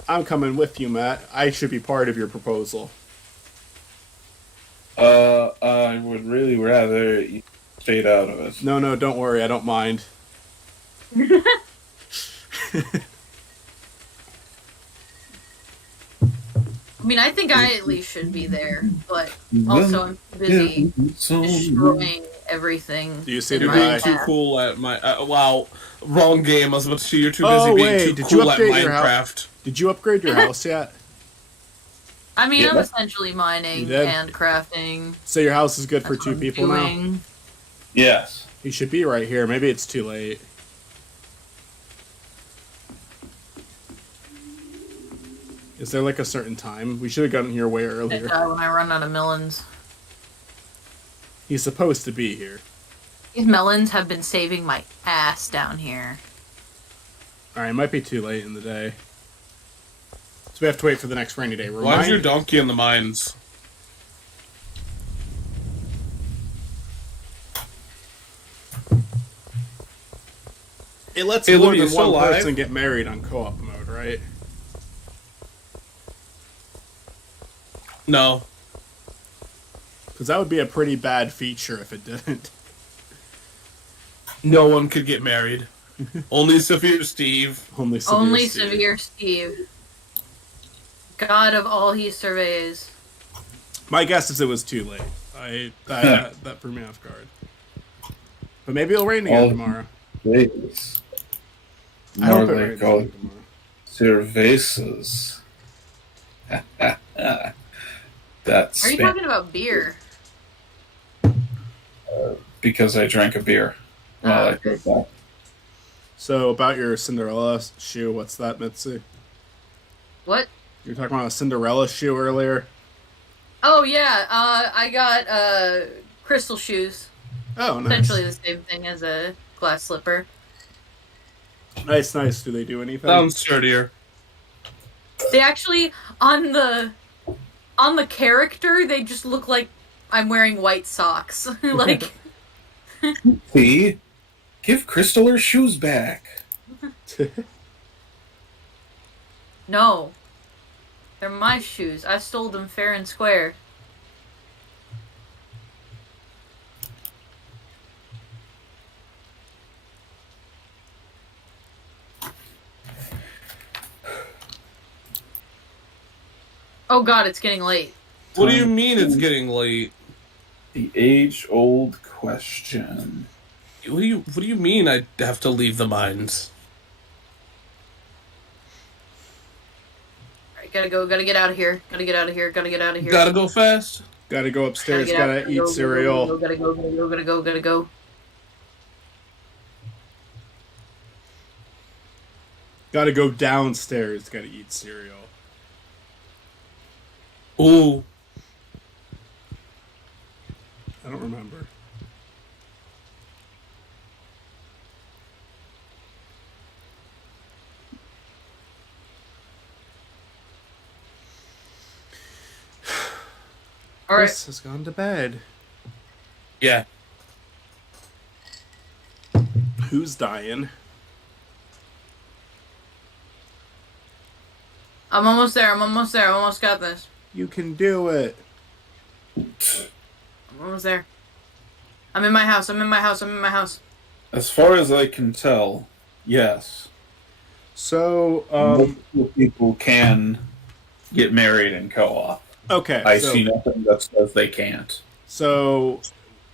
I'm coming with you, Matt. I should be part of your proposal. I would really rather you stayed out of it. No, don't worry. I don't mind. I mean, I think I at least should be there, but also I'm busy destroying everything. Do you see You're the being guy? too cool at my... wow, wrong game. I was about to say you're too busy being too cool at Minecraft. Did you upgrade your house yet? I mean, I'm essentially mining and crafting. So your house is good for 2 people now? Yes. He should be right here. Maybe it's too late. Is there like a certain time? We should have gotten here way earlier. When I run out of melons. He's supposed to be here. These melons have been saving my ass down here. Alright, it might be too late in the day. So we have to wait for the next rainy day. Why's your donkey in the mines? It lets Hey, more Louie, you than one still alive? person get married on co-op mode, right? No. Because that would be a pretty bad feature if it didn't. No one could get married. Only Severe Steve. Only severe. Only Steve. severe Steve. God of all he surveys. My guess is it was too late. That threw me off guard. But maybe it'll rain again tomorrow. Vegas. I hope More it they rains call again it tomorrow. cervezas. That's Are you talking about beer? because I drank a beer while I drove back. So about your Cinderella shoe, what's that, Mitzi? What? You were talking about a Cinderella shoe earlier. Oh yeah, I got crystal shoes. Oh, nice. Essentially the same thing as a glass slipper. Nice. Do they do anything? Sounds sturdier. They actually on the character they just look like I'm wearing white socks. Like See? Give Crystal her shoes back. no. They're my shoes. I stole them fair and square. Oh god, it's getting late. What do you mean it's getting late? The age-old question. What do you mean I have to leave the mines? Alright, gotta go, gotta get out of here. Gotta get out of here, gotta get out of here. Gotta go fast? Gotta go upstairs, get out, gotta eat cereal. Gotta go. Gotta go downstairs, gotta eat cereal. Ooh. I don't remember. Alright. Chris has gone to bed. Yeah. Who's dying? I'm almost there, I almost got this. You can do it. I'm almost there. I'm in my house. As far as I can tell, yes. So, Multiple people can get married in co-op. okay. I so, see nothing that says they can't. So,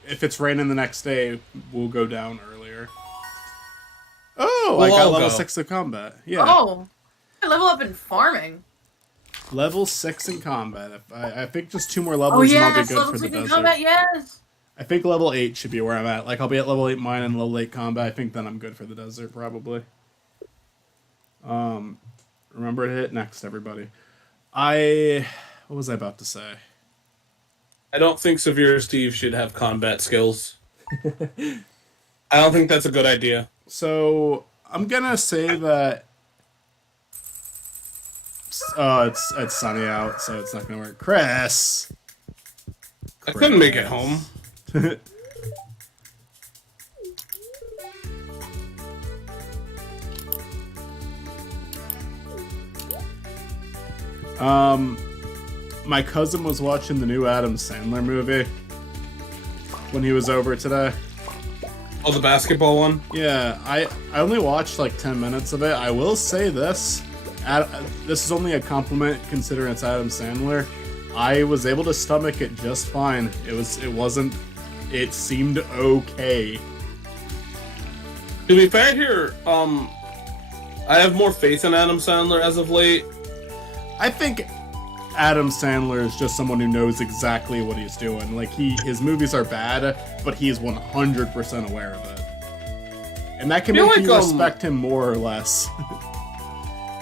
if it's raining the next day, we'll go down earlier. Oh, I We'll got all level go. 6 of combat. Yeah. Oh! I level up in farming. Level 6 in combat. I think just 2 more Oh levels and I'll be yes, good level for the 6 in desert. combat, yes! I think level 8 should be where I'm at. Like, I'll be at level 8 mine and level 8 combat. I think then I'm good for the desert, probably. Remember to hit next, everybody. What was I about to say? I don't think Severe Steve should have combat skills. I don't think that's a good idea. So, I'm gonna say that... it's sunny out, so it's not gonna work. Chris! I couldn't make it home. My cousin was watching the new Adam Sandler movie when he was over today. Oh, the basketball one? Yeah, I only watched like 10 minutes of it. I will say this. This is only a compliment considering it's Adam Sandler. I was able to stomach it just fine. It seemed okay. To be fair here, I have more faith in Adam Sandler as of late. I think Adam Sandler is just someone who knows exactly what he's doing. Like, his movies are bad, but he is 100% aware of it. And that can I feel make like, you respect him more or less.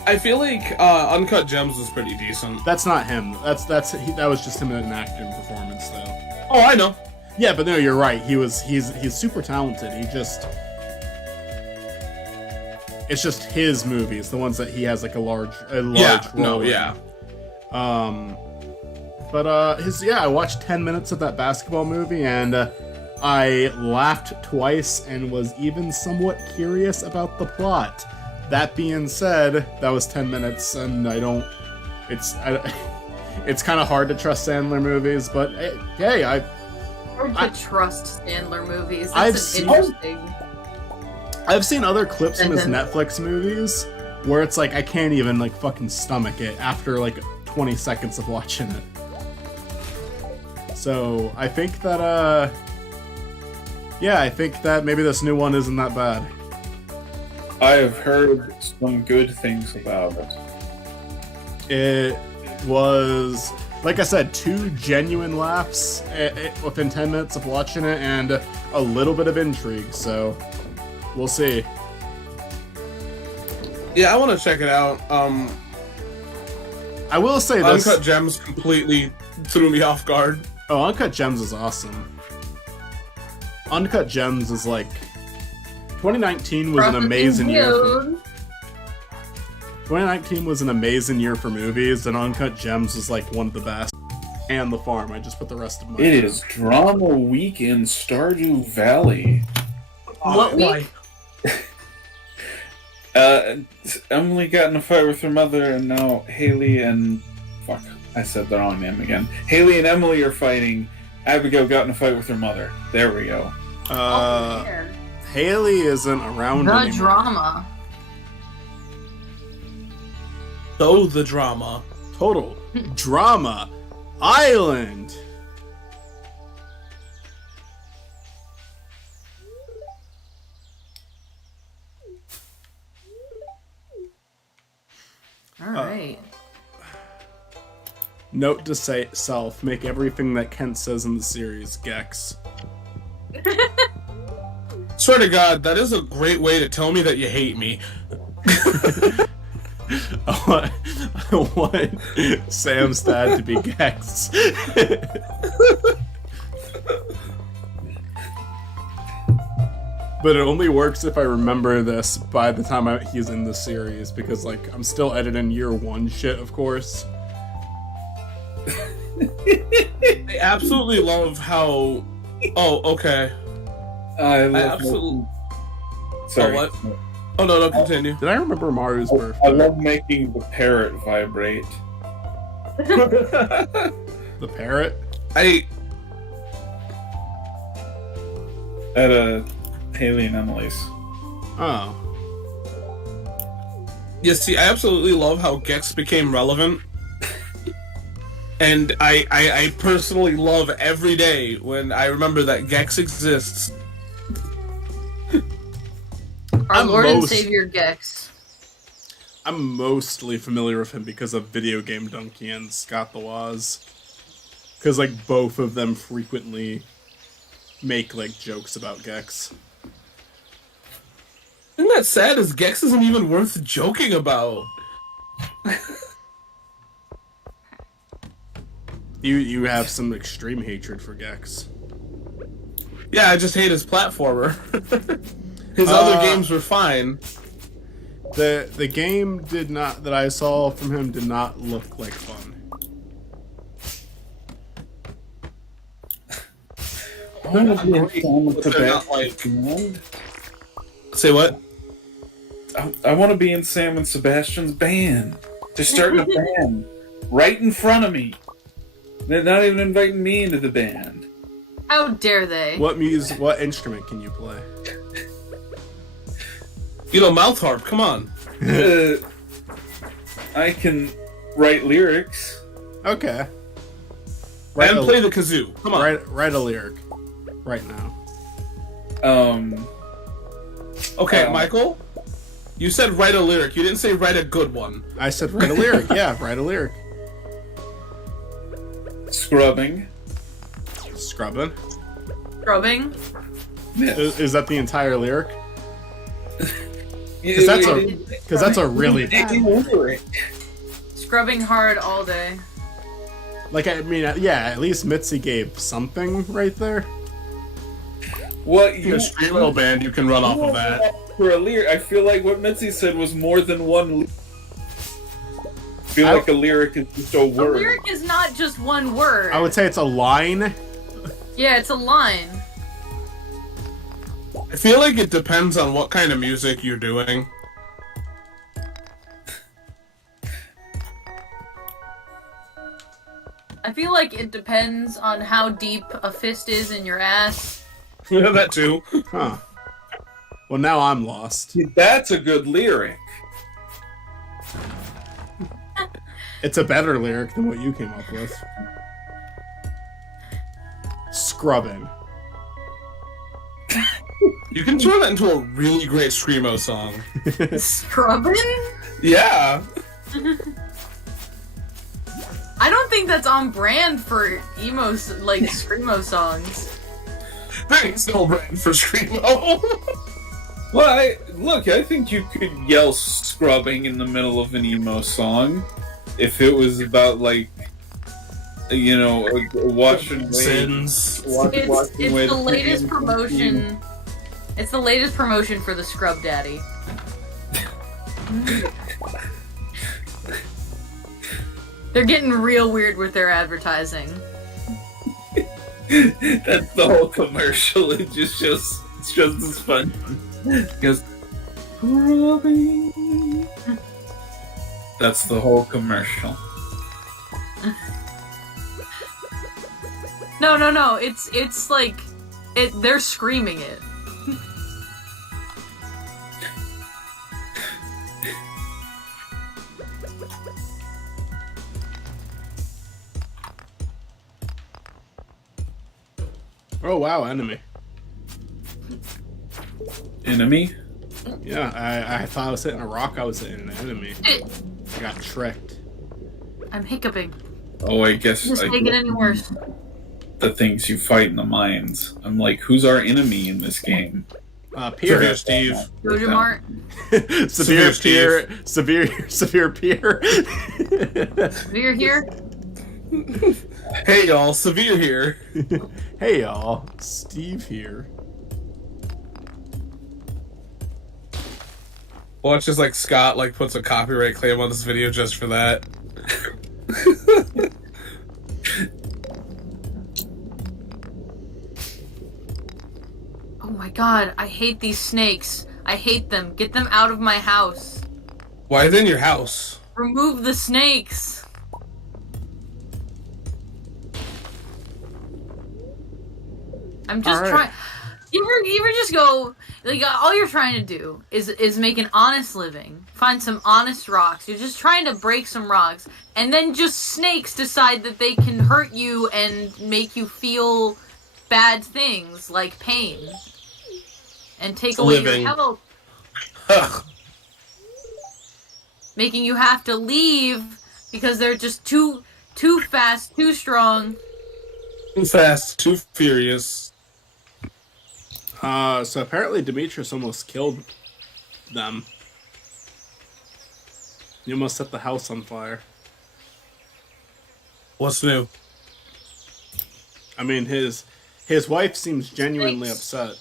I feel like Uncut Gems was pretty decent. That's not him. That was just him in an acting performance, though. Oh, I know. Yeah, but no, you're right. He's super talented. It's just his movies, the ones that he has like a large Yeah, role no, in. yeah. But I watched 10 minutes of that basketball movie and I laughed twice and was even somewhat curious about the plot. That being said, that was 10 minutes and it's kind of hard to trust Sandler movies, but hey, Hard to trust Sandler movies. I've That's seen- interesting. I've seen other clips from his And Netflix movies where it's like I can't even like fucking stomach it after like 20 seconds of watching it. So I think that I think that maybe this new one isn't that bad. I have heard some good things about it. It was, like I said, 2 genuine laughs within 10 minutes of watching it and a little bit of intrigue, so we'll see. Yeah, I want to check it out. I will say this. Uncut Gems completely threw me off guard. Oh, Uncut Gems is awesome. Uncut Gems is like 2019 was an amazing year. 2019 was an amazing year for movies, and Uncut Gems was like one of the best. And The Farm. I just put the rest of my. It is Drama Week in Stardew Valley. What week? Emily got in a fight with her mother, and now Haley and... Fuck, I said the wrong name again. Haley and Emily are fighting. Abigail got in a fight with her mother. There we go. Haley isn't around The anymore. drama. So the drama. Total Drama Island. All right. Note to say self: make everything that Kent says in the series Gex. Swear to God, that is a great way to tell me that you hate me. I want Sam's dad to be Gex. But it only works if I remember this by the time he's in the series, because like I'm still editing year 1 shit, of course. I absolutely love how. Oh, okay. I love absolutely- Sorry. Oh, what? Oh no, continue. Did I remember Maru's I birthday? love making the parrot vibrate. The parrot? I At Haley and Emily's. Oh. Yeah, see, I absolutely love how Gex became relevant. And I personally love every day when I remember that Gex exists. Our I'm Lord and most- Savior Gex. I'm mostly familiar with him because of Video Game Donkey and Scott the Woz. Because, like, both of them frequently make, like, jokes about Gex. Isn't that sad? Is Gex isn't even worth joking about. You have some extreme hatred for Gex. Yeah, I just hate his platformer. His other games were fine. The game that I saw from him did not look like fun. I want to be in Sam and But they're not Sebastian's like- band. Say what? I want to be in Sam and Sebastian's band. They're starting a band right in front of me. They're not even inviting me into the band. How dare they? What instrument can you play? You know, mouth harp. Come on. I can write lyrics. Okay. And play the kazoo. Come on. Write a lyric. Right now. Okay, Michael. You said write a lyric. You didn't say write a good one. I said write a lyric. Yeah, write a lyric. Scrubbing. Scrubbing. Scrubbing. Yes. Is that the entire lyric? Because that's a really bad lyric. Scrubbing hard all day. Like, I mean, yeah, at least Mitzi gave something right there. What Your screamo band, you can run off of that. For a lyric, I feel like what Mitzi said was more than one. I feel like a lyric is just a A word. lyric is not just one word. I would say it's a line. Yeah, it's a line. I feel like it depends on what kind of music you're doing. I feel like it depends on how deep a fist is in your ass. That too. Huh. Well, now I'm lost. That's a good lyric. It's a better lyric than what you came up with. Scrubbing. You can turn that into a really great screamo song. Scrubbing? Yeah. I don't think that's on brand for like screamo songs. Thanks, no brand for screamo. Well, I think you could yell scrubbing in the middle of an emo song if it was about, like, you know, watching Sins. It's the latest promotion. It's the latest promotion for the Scrub Daddy. They're getting real weird with their advertising. That's the whole commercial. It's just as fun. Because that's the whole commercial. No. It's like they're screaming it. Oh wow, enemy. Enemy? Yeah, I thought I was hitting a rock. I was hitting an enemy. I got tricked. I'm hiccuping. Oh, I guess Does this make it any worse? the things you fight in the mines. I'm like, who's our enemy in this game? Peer. Severe Steve. Doja Mart. Severe Steve. peer. Severe peer. We're here. Hey y'all, Severe here. Hey y'all, Steve here. Watch as like Scott like puts a copyright claim on this video just for that. Oh my god, I hate these snakes. I hate them. Get them out of my house. Why are they in your house? Remove the snakes. I'm just All right. trying. You ever just go like all you're trying to do is make an honest living, find some honest rocks. You're just trying to break some rocks, and then just snakes decide that they can hurt you and make you feel bad things like pain and take away Living. your health, Ugh. making you have to leave because they're just too fast, too strong. Too fast, too furious. So apparently Demetrius almost killed them. He almost set the house on fire. What's new? I mean, his wife seems genuinely upset.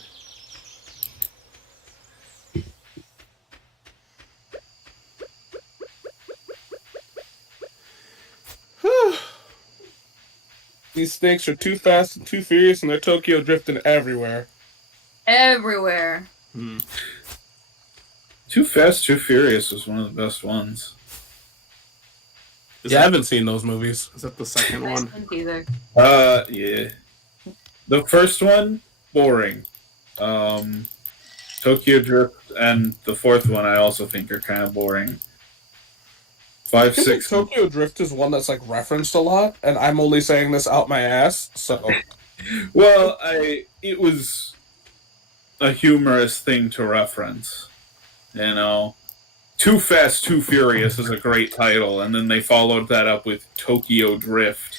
These snakes are too fast and too furious, and they're Tokyo drifting everywhere. Everywhere. Too Fast, Too Furious was one of the best ones. Is I that, haven't seen those movies. is that the second I one? didn't either. Yeah. The first one, boring. Tokyo Drift and the fourth one I also think are kind of boring. I 5, think 6. Tokyo Drift is one that's like referenced a lot, and I'm only saying this out my ass, so Well, it was a humorous thing to reference. You know, Too Fast, Too Furious is a great title, and then they followed that up with Tokyo Drift,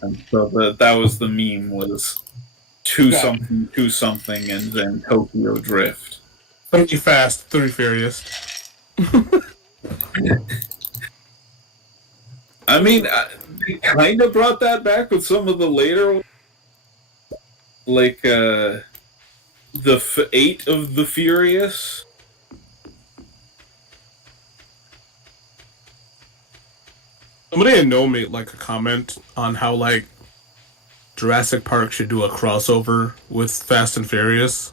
and so that was the meme was two Yeah. something, two something, and then Tokyo Drift. 30 fast, 30 furious. I mean, they kind of brought that back with some of the later, like the Fate of the Furious. Somebody I know made like a comment on how like Jurassic Park should do a crossover with Fast and Furious.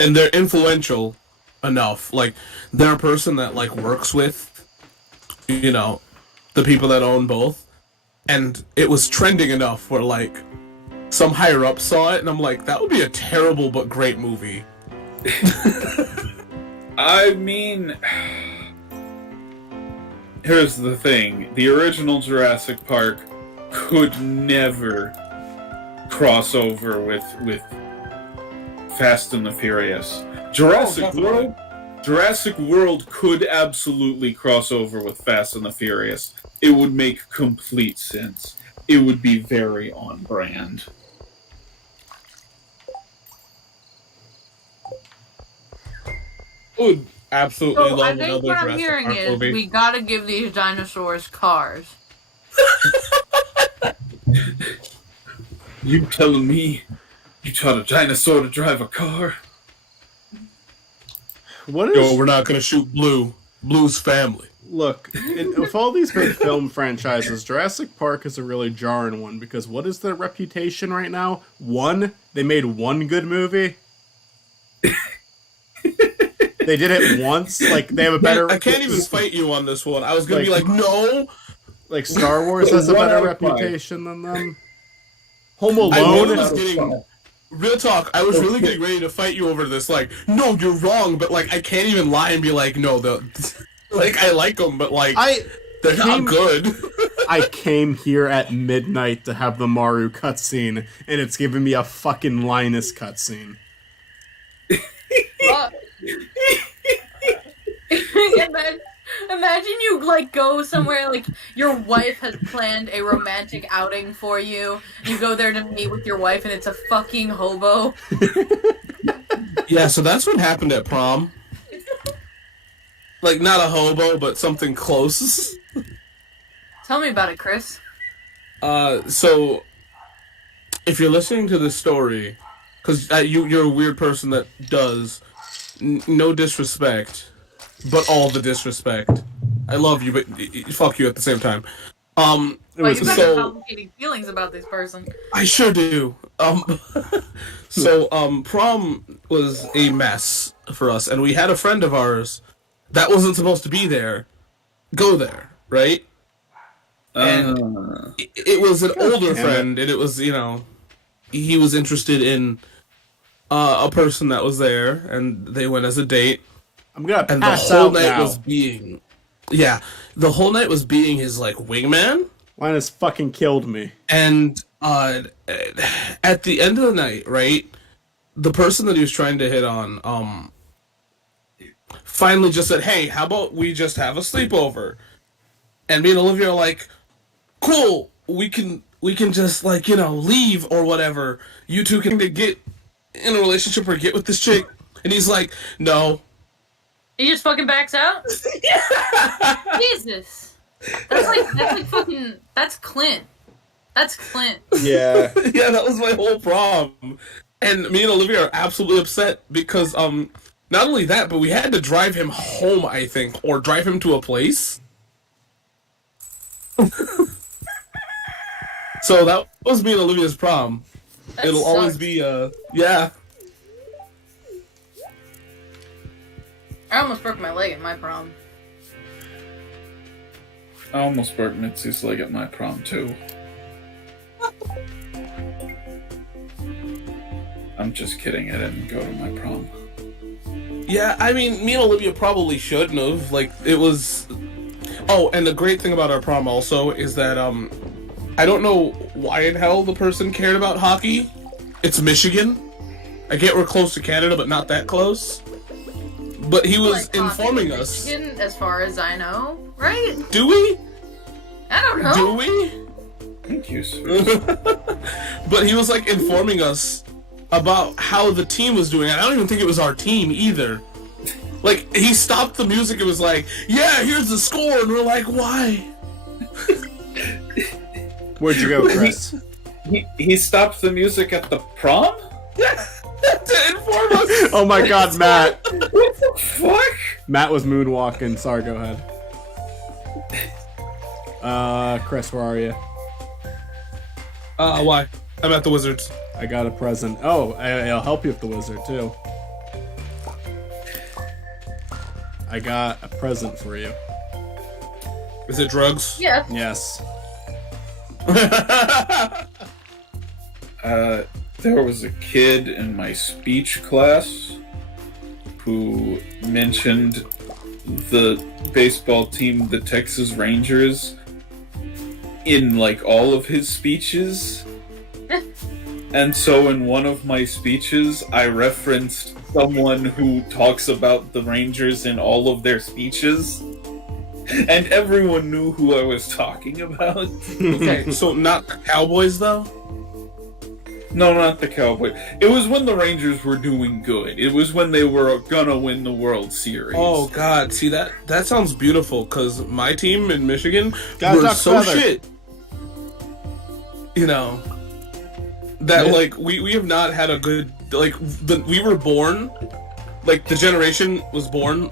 And they're influential enough. Like they're a person that like works with, you know, the people that own both. And it was trending enough where like some higher up saw it and I'm like, that would be a terrible but great movie. I mean, here's the thing. The original Jurassic Park could never cross over with Fast and the Furious. Jurassic World could absolutely cross over with Fast and the Furious. It would make complete sense. It would be very on brand. Would absolutely So love I think another what I'm Jurassic hearing Park is movie. we gotta give these dinosaurs cars. You telling me you taught a dinosaur to drive a car? What is? Yo, we're not gonna shoot Blue's family. Look, with all these big film franchises, Jurassic Park is a really jarring one because what is their reputation right now? One, they made one good movie. They did it once. Like they have a better. I can't even fight you on this one. I was gonna be Like- like, no. Like Star Wars has a One better out of five. reputation than them. Home I Alone. really was getting real talk. I was really getting ready to fight you over this. Like, no, you're wrong. But like, I can't even lie and be like, no, like I like them, but like they're not good. I came here at midnight to have the Maru cutscene, and it's giving me a fucking Linus cutscene. Imagine you like go somewhere like your wife has planned a romantic outing for you. You go there to meet with your wife and it's a fucking hobo. Yeah, so that's what happened at prom. Like not a hobo, but something close. Tell me about it, Chris. So if you're listening to this story, because you're a weird person that does no disrespect, but all the disrespect. I love you, but fuck you at the same time. Well, was you got so- complicated feelings about this person. I sure do. Prom was a mess for us, and we had a friend of ours that wasn't supposed to be there go there, right? And it was an older friend, and it was, you know, he was interested in a person that was there, and they went as a date. I'm gonna And the pass whole out night now. was being, yeah, the whole night was being his like wingman. Linus fucking killed me. And at the end of the night, right, the person that he was trying to hit on, finally just said, "Hey, how about we just have a sleepover?" And me and Olivia are like, "Cool, we can just like, you know, leave or whatever. You two can get in a relationship or get with this chick." And he's like, "No." He just fucking backs out? Jesus. That's like fucking, that's Clint. That's Clint. Yeah. Yeah, that was my whole problem. And me and Olivia are absolutely upset because not only that, but we had to drive him home, I think, or drive him to a place. So that was me and Olivia's prom. That It'll always sucks. be yeah. I almost broke my leg at my prom. I almost broke Mitzi's leg at my prom, too. I'm just kidding, I didn't go to my prom. Yeah, I mean, me and Olivia probably shouldn't have. Like, it was. Oh, and the great thing about our prom also is that I don't know why in hell the person cared about hockey. It's Michigan. I get we're close to Canada, but not that close. But he was Like, informing Michigan, us. as far as I know, right? Do we? I don't know. Do we? Thank you, sir. But he was like informing us about how the team was doing. And I don't even think it was our team either. Like, he stopped the music and was like, "Yeah, here's the score." And we're like, "Why?" Where'd you go, Chris? He stopped the music at the prom? Yeah. to inform us. Oh my god, Matt. What the fuck? Matt was moonwalking. Sorry, go ahead. Chris, where are you? Why? I'm at the Wizards. I got a present. Oh, I'll help you with the wizard, too. I got a present for you. Is it drugs? Yeah. Yes. There was a kid in my speech class who mentioned the baseball team, the Texas Rangers, in like all of his speeches. And so in one of my speeches, I referenced someone who talks about the Rangers in all of their speeches. And everyone knew who I was talking about. Okay, so not the Cowboys though? No, not the Cowboys. It was when the Rangers were doing good. It was when they were gonna win the World Series. Oh god, see that sounds beautiful because my team in Michigan Got were Duck so Feather. shit. You know. That Yeah. like we have not had a good we were born, like the generation was born,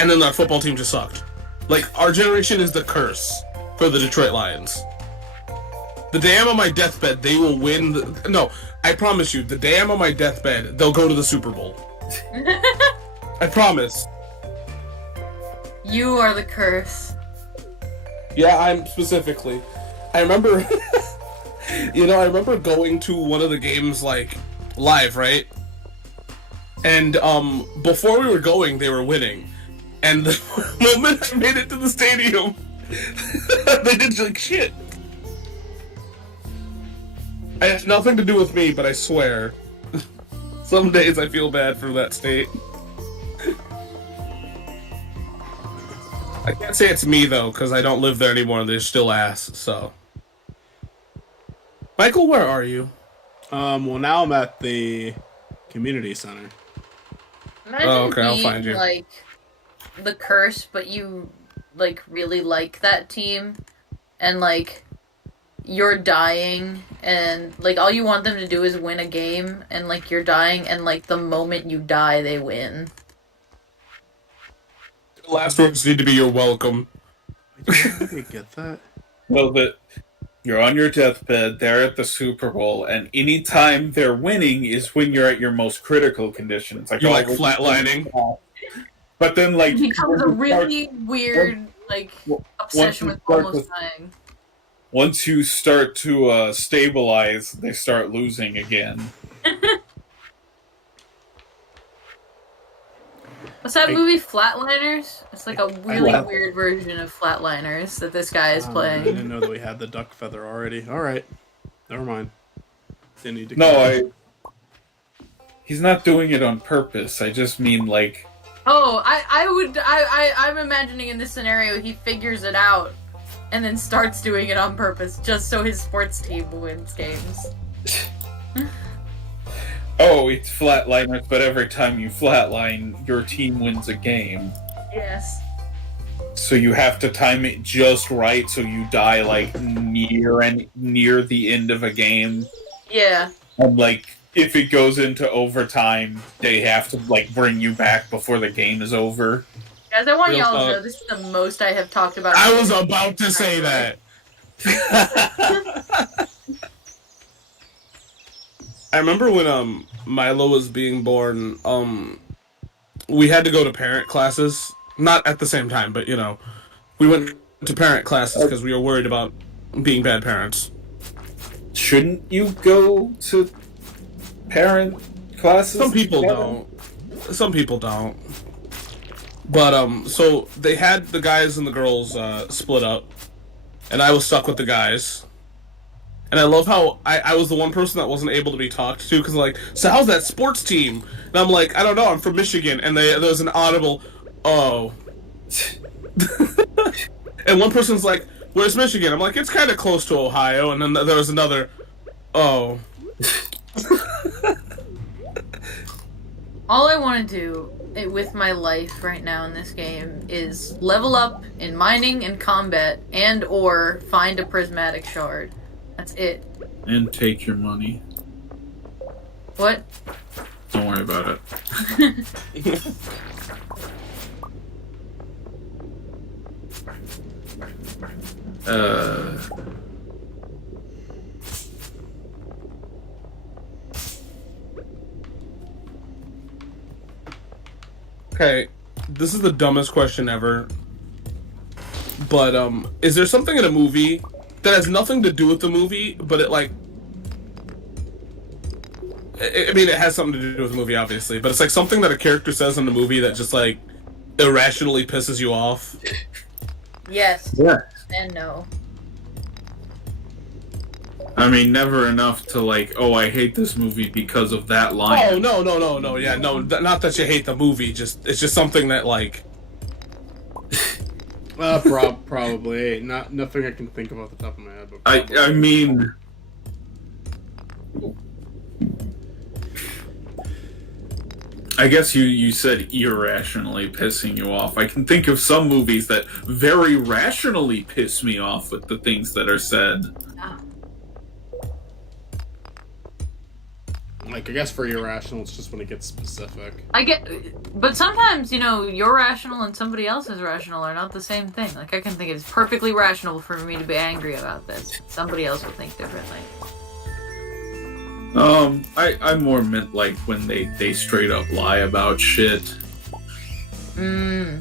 and then our football team just sucked. Like our generation is the curse for the Detroit Lions. The day I'm on my deathbed, they will win. No, I promise you, the day I'm on my deathbed, they'll go to the Super Bowl. I promise. You are the curse. Yeah, I'm specifically. I remember, I remember going to one of the games like live, right? And before we were going, they were winning. And the moment I made it to the stadium, they did like shit. It has nothing to do with me, but I swear, some days I feel bad for that state. I can't say it's me though, because I don't live there anymore. They're still ass. So, Michael, where are you? Well, now I'm at the community center. Imagine Oh, okay, I'll being, find you. like, the curse, but you, like, really like that team, and, like, you're dying, and, like, all you want them to do is win a game, and, like, you're dying, and, like, the moment you die, they win. The last words need to be "You're welcome." How do you get that? Well, but you're on your deathbed, they're at the Super Bowl, and anytime they're winning is when you're at your most critical condition. It's like, You're oh, like we're- flatlining. But then, like, It becomes a when you start- really weird, like, obsession you with start almost to- dying. once you start to stabilize, they start losing again. What's that movie, Flatliners? It's like a really love- weird version of Flatliners that this guy is I playing. didn't know that we had the duck feather already. All right, never mind. Didn't need to. No, he's not doing it on purpose. I just mean, like, Oh, I'm imagining in this scenario he figures it out and then starts doing it on purpose just so his sports team wins games. oh, it's flatliners, but every time you flatline, your team wins a game. Yes. So you have to time it just right so you die, like, near the end of a game. Yeah. And, like, if it goes into overtime, they have to, like, bring you back before the game is over. Guys, I want Real y'all to talk. know this is the most I have talked about. I was about to say that. I remember when Milo was being born, we had to go to parent classes. Not at the same time, but we went to parent classes because we were worried about being bad parents. Shouldn't you go to parent classes? Some people together? don't. Some people don't. But so they had the guys and the girls split up, and I was stuck with the guys. And I love how I was the one person that wasn't able to be talked to because like, so how's that sports team? And I'm like, I don't know, I'm from Michigan, and there was an audible, oh. And one person's like, where's Michigan? I'm like, it's kind of close to Ohio, and then there was another, oh. All I want to do with my life right now in this game is level up in mining and combat and or find a prismatic shard. That's it. And take your money. What? Don't worry about it. Okay, this is the dumbest question ever. But is there something in a movie that has nothing to do with the movie, but it like I mean, it has something to do with the movie, obviously, but it's like something that a character says in the movie that just like irrationally pisses you off? Yes. Yeah. And no. I mean, never enough to like, oh, I hate this movie because of that line. Oh no, yeah, no, not that you hate the movie, just it's just something that like. Probably nothing I can think of off the top of my head. But I mean, I guess you said irrationally pissing you off. I can think of some movies that very rationally piss me off with the things that are said. Like, I guess for irrational, it's just when it gets specific. But sometimes, you're rational and somebody else is rational are not the same thing. Like, I can think it's perfectly rational for me to be angry about this. Somebody else will think differently. I more meant like when they straight up lie about shit. Yeah,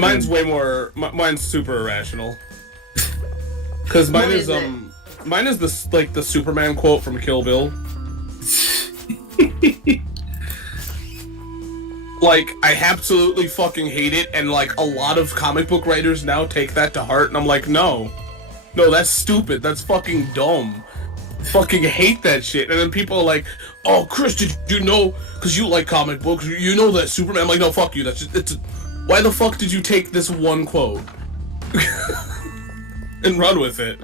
mine's way more. Mine's super irrational. Because mine is mine is the Superman quote from Kill Bill. Like, I absolutely fucking hate it, and like a lot of comic book writers now take that to heart, and I'm like, no, that's stupid. That's fucking dumb. Fucking hate that shit. And then people are like, oh, Chris, did you know? Because you like comic books, you know that Superman. I'm like, no, fuck you. Why the fuck did you take this one quote and run with it?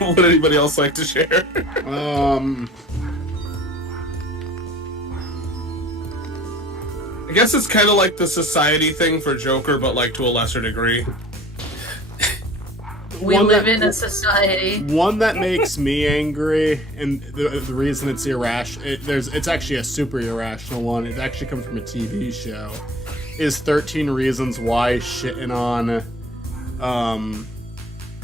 Would anybody else like to share? I guess it's kind of like the society thing for Joker, but like to a lesser degree. We live in a society. One that makes me angry, and the reason it's irrational, it's actually a super irrational one. It actually comes from a TV show. Is 13 Reasons Why shitting on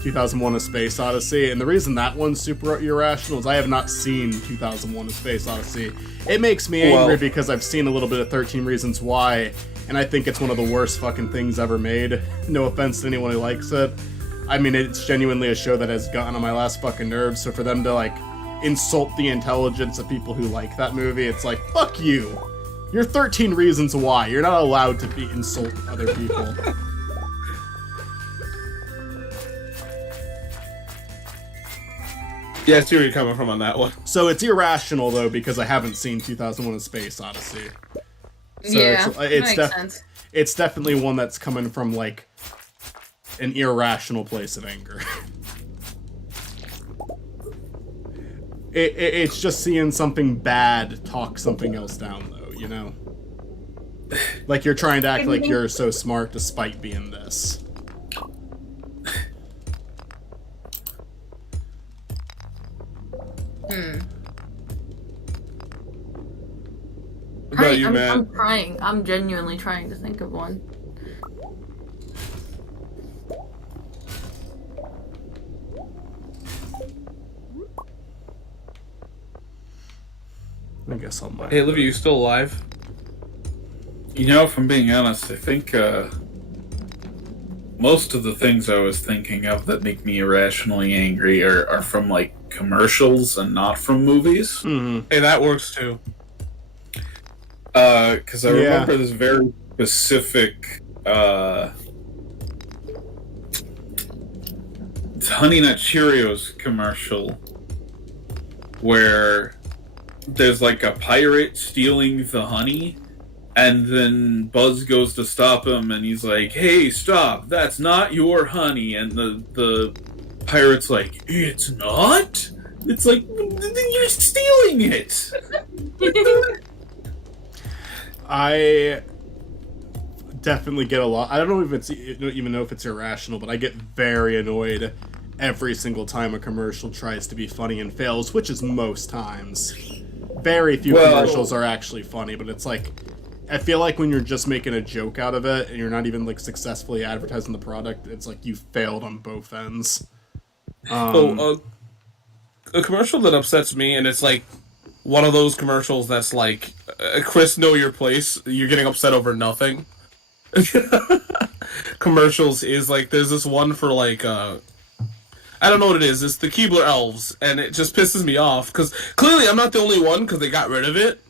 2001: A Space Odyssey, and the reason that one's super irrational is I have not seen 2001: A Space Odyssey. It makes me angry because I've seen a little bit of 13 Reasons Why, and I think it's one of the worst fucking things ever made. No offense to anyone who likes it. I mean, it's genuinely a show that has gotten on my last fucking nerves, so for them to, like, insult the intelligence of people who like that movie, it's like, fuck you! You're 13 Reasons Why. You're not allowed to insult other people. Yeah, I see where you're coming from on that one. So it's irrational, though, because I haven't seen 2001: A Space Odyssey. So yeah, it's makes sense. It's definitely one that's coming from, like, an irrational place of anger. It's just seeing something bad talk something else down, though, you know? Like you're trying to act like you're so smart despite being this. What about you, Matt? I'm trying. I'm genuinely trying to think of one. I guess I'll mind. Hey, Olivia, you still alive? If I'm being honest, I think most of the things I was thinking of that make me irrationally angry are from, like, commercials and not from movies. Mm-hmm. Hey, that works too. Because I remember this very specific Honey Nut Cheerios commercial where there's like a pirate stealing the honey, and then Buzz goes to stop him, and he's like, "Hey, stop! That's not your honey." And the pirate's like, "It's not." It's like, you're stealing it. I definitely get a lot. I don't even know if it's irrational, but I get very annoyed every single time a commercial tries to be funny and fails, which is most times. Very few commercials are actually funny, but it's like, I feel like when you're just making a joke out of it and you're not even like successfully advertising the product, it's like you failed on both ends. A commercial that upsets me, and it's like one of those commercials that's like, Chris, know your place. You're getting upset over nothing. Commercials is like, there's this one for like, I don't know what it is. It's the Keebler Elves, and it just pisses me off because clearly I'm not the only one because they got rid of it.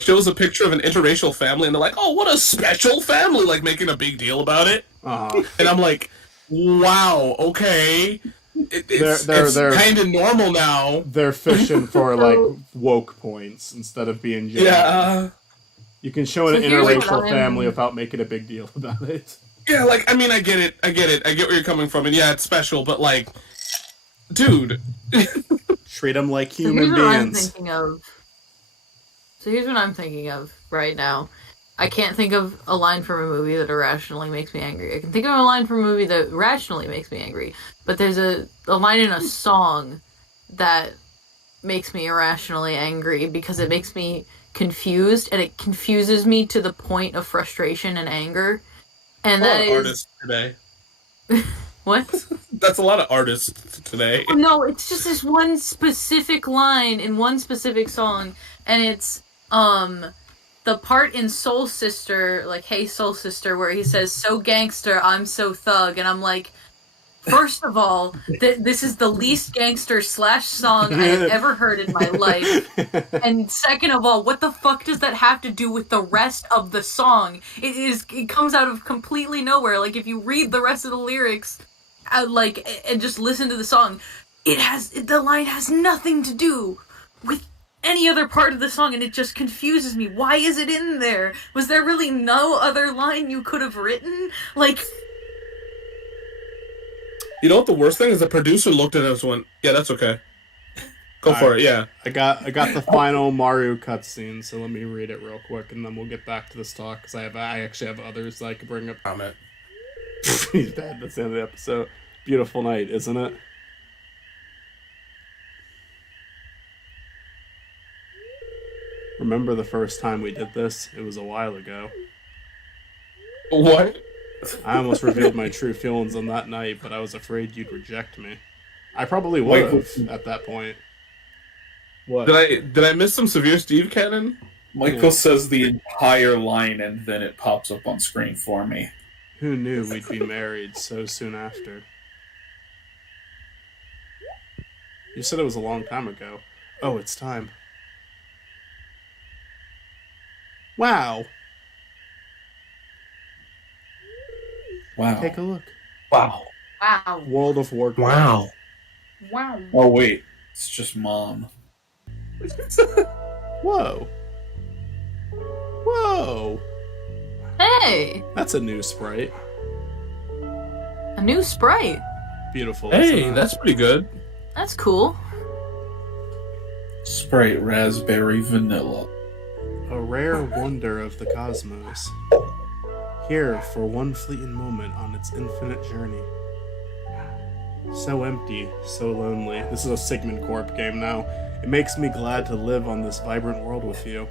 Shows a picture of an interracial family, and they're like, "Oh, what a special family!" Like making a big deal about it. And I'm like, "Wow, okay." It's kind of normal now. They're fishing for like woke points instead of being genuine. Yeah. You can show an interracial family without making a big deal about it. Yeah, like, I mean, I get it. I get where you're coming from, and yeah, it's special, but like, dude. Treat them like human beings. So here's what I'm thinking of right now. I can't think of a line from a movie that irrationally makes me angry. I can think of a line from a movie that rationally makes me angry. But there's a line in a song that makes me irrationally angry because it makes me confused, and it confuses me to the point of frustration and anger. And that is... artists today. What? That's a lot of artists today. No, it's just this one specific line in one specific song, and it's the part in Soul Sister, like Hey Soul Sister, where he says, "So gangster, I'm so thug," and I'm like, first of all, this is the least gangster / song I have ever heard in my life. And second of all, what the fuck does that have to do with the rest of the song? It comes out of completely nowhere. Like, if you read the rest of the lyrics, and just listen to the song, the line has nothing to do with any other part of the song, and it just confuses me. Why is it in there? Was there really no other line you could have written? Like... You know what the worst thing is? The producer looked at us and went, "Yeah, that's okay. Go for it." Yeah. I got the final Mario cutscene, so let me read it real quick, and then we'll get back to this talk because I actually have others that I could bring up. Comment. He's dead. That's the end of the episode. Beautiful night, isn't it? Remember the first time we did this? It was a while ago. What? I almost revealed my true feelings on that night, but I was afraid you'd reject me. I probably would have at that point. What? Did I miss some Severe Steve canon? Michael says the entire line, and then it pops up on screen for me. Who knew we'd be married so soon after? You said it was a long time ago. Oh, it's time. Wow. Wow. Take a look. Wow. Wow. World of Warcraft. Wow. Wow. Oh, wait. It's just Mom. Whoa. Whoa. Hey! That's a new sprite. A new sprite. Beautiful. Hey, that's pretty good. That's cool. Sprite Raspberry Vanilla. A rare wonder of the cosmos. Here for one fleeting moment on its infinite journey. So empty, so lonely. This is a Sigmund Corp game now. It makes me glad to live on this vibrant world with you.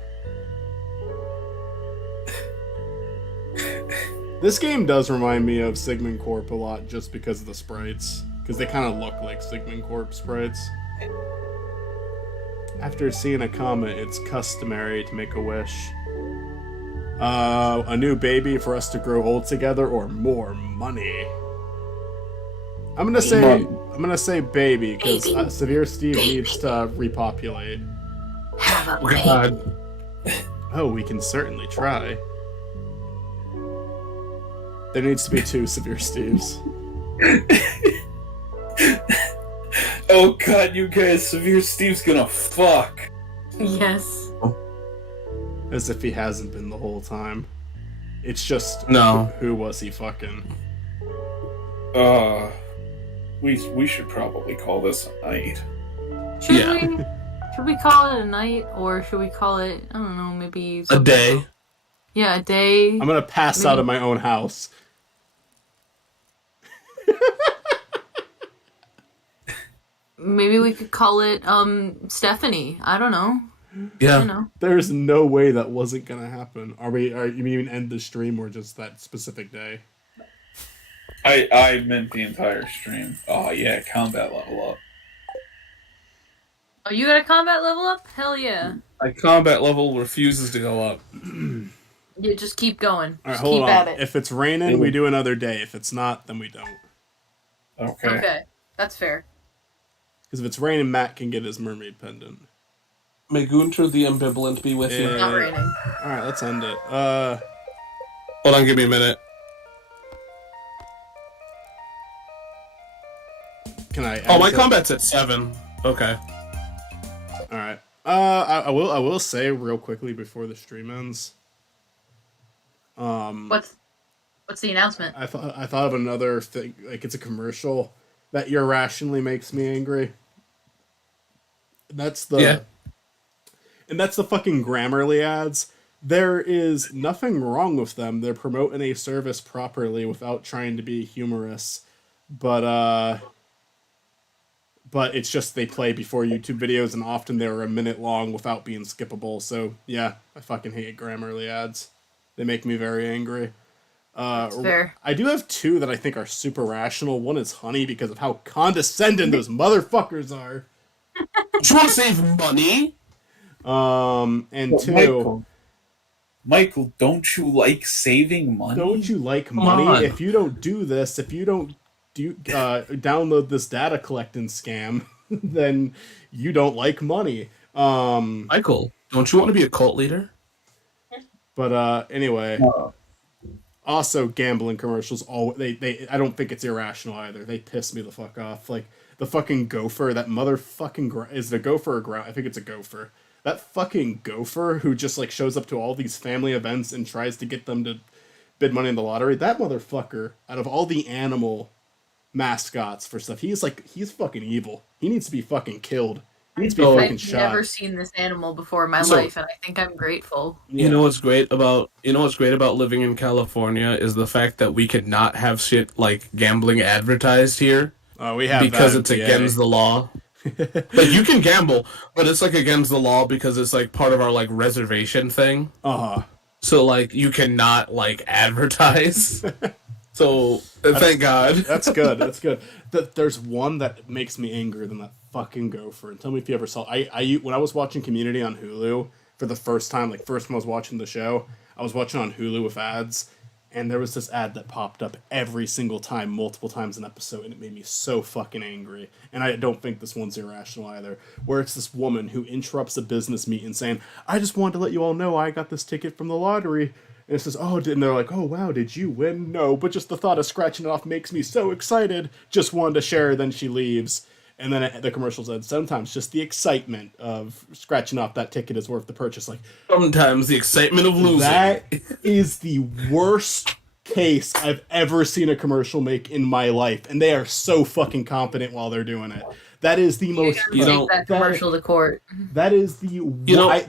This game does remind me of Sigmund Corp a lot just because of the sprites. Because they kind of look like Sigmund Corp sprites. After seeing a comet, it's customary to make a wish. A new baby for us to grow old together, or more money. I'm gonna say baby because Severe Steve needs to repopulate. Have a God. Oh, we can certainly try. There needs to be 2 Severe Steves. Oh god, you guys, Severe Steve's gonna fuck. Yes. As if he hasn't been the whole time. It's just, No. Who was he fucking? We should probably call this a night. Should we call it a night, or should we call it, I don't know, maybe... A day. Yeah, a day. I'm gonna pass out of my own house. Maybe we could call it Stephanie. I don't know. Yeah. You know. There's no way that wasn't gonna happen. Are you mean end the stream or just that specific day? I meant the entire stream. Oh yeah, combat level up. Oh, you got a combat level up? Hell yeah. My combat level refuses to go up. Yeah, just keep going. All right, Just hold keep on. at it. If it's raining, we do another day. If it's not, then we don't. Okay. Okay, that's fair. Because if it's raining, Matt can get his mermaid pendant. May Gunter the Ambivalent be with you. Yeah. Not raining. All right, let's end it. Hold on, give me a minute. Can I? Oh, my answer? combat's at 7. Okay. All right. I will say real quickly before the stream ends. What's the announcement? I thought of another thing. Like it's a commercial that irrationally makes me angry. That's the. Yeah. And that's the fucking Grammarly ads. There is nothing wrong with them. They're promoting a service properly without trying to be humorous. But it's just they play before YouTube videos, and often they're a minute long without being skippable. So yeah, I fucking hate Grammarly ads. They make me very angry. That's fair. I do have two that I think are super rational. One is Honey because of how condescending those motherfuckers are. Do you want to save money? And But two, Michael, don't you like saving money? don't you like Come money? on. If you don't do this, if you don't download this data collecting scam, then you don't like money. Michael, don't you want to be a cult leader? But anyway, Uh, also gambling commercials. They I don't think it's irrational either. They piss me the fuck off. Like the fucking gopher, that motherfucking is it a gopher or ground? I think it's a gopher. That fucking gopher who just like shows up to all these family events and tries to get them to bid money in the lottery. That motherfucker, out of all the animal mascots for stuff, he's fucking evil. He needs to be fucking killed. He needs to be fucking I've shot. never seen this animal before in my So- life, and I think I'm grateful. Yeah. You know what's great about living in California is the fact that we could not have shit like gambling advertised here We have because that it's in PA. against the law. Like you can gamble, but it's like against the law because it's like part of our like reservation thing. Uh-huh. So like you cannot like advertise. So thank God. That's good. That's good. There's one that makes me angrier than that fucking gopher. And tell me if you ever saw. When I was watching Community on Hulu for the first time, like first when I was watching the show, I was watching on Hulu with ads, and there was this ad that popped up every single time, multiple times an episode, and it made me so fucking angry. And I don't think this one's irrational either. Where it's this woman who interrupts a business meeting saying, "I just wanted to let you all know I got this ticket from the lottery." And it says, "Oh," and they're like, "Oh wow, did you win?" "No, but just the thought of scratching it off makes me so excited. Just wanted to share." Then she leaves. And then the commercial said, "Sometimes just the excitement of scratching off that ticket is worth the purchase." Like, Sometimes the excitement of losing. that is the worst case I've ever seen a commercial make in my life. And they are so fucking competent while they're doing it. That is the most... You know, Take that commercial to court. That is the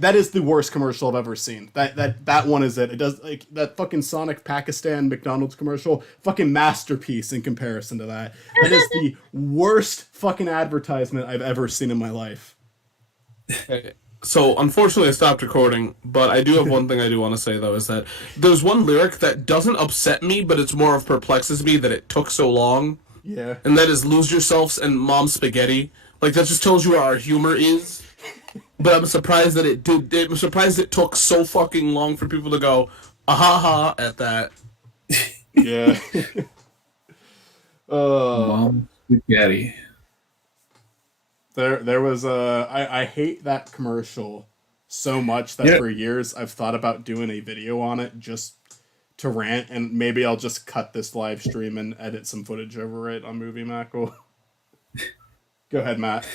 that is the worst commercial I've ever seen. That one is it. It does like that fucking Sonic Pakistan McDonald's commercial, fucking masterpiece in comparison to that. That is the worst fucking advertisement I've ever seen in my life. So unfortunately I stopped recording, but I do have one thing I do want to say though, is that there's one lyric that doesn't upset me, but it's more of perplexes me that it took so long. Yeah. And that is "Lose Yourselves" and "Mom Spaghetti." Like that just tells you where our humor is. But I'm surprised that it did. I'm surprised it took so fucking long for people to go, "Ah ha" at that. Yeah. Mom spaghetti. There was I hate that commercial so much that for years I've thought about doing a video on it just to rant, and maybe I'll just cut this live stream and edit some footage over it on Movie Mackle. Go ahead, Matt.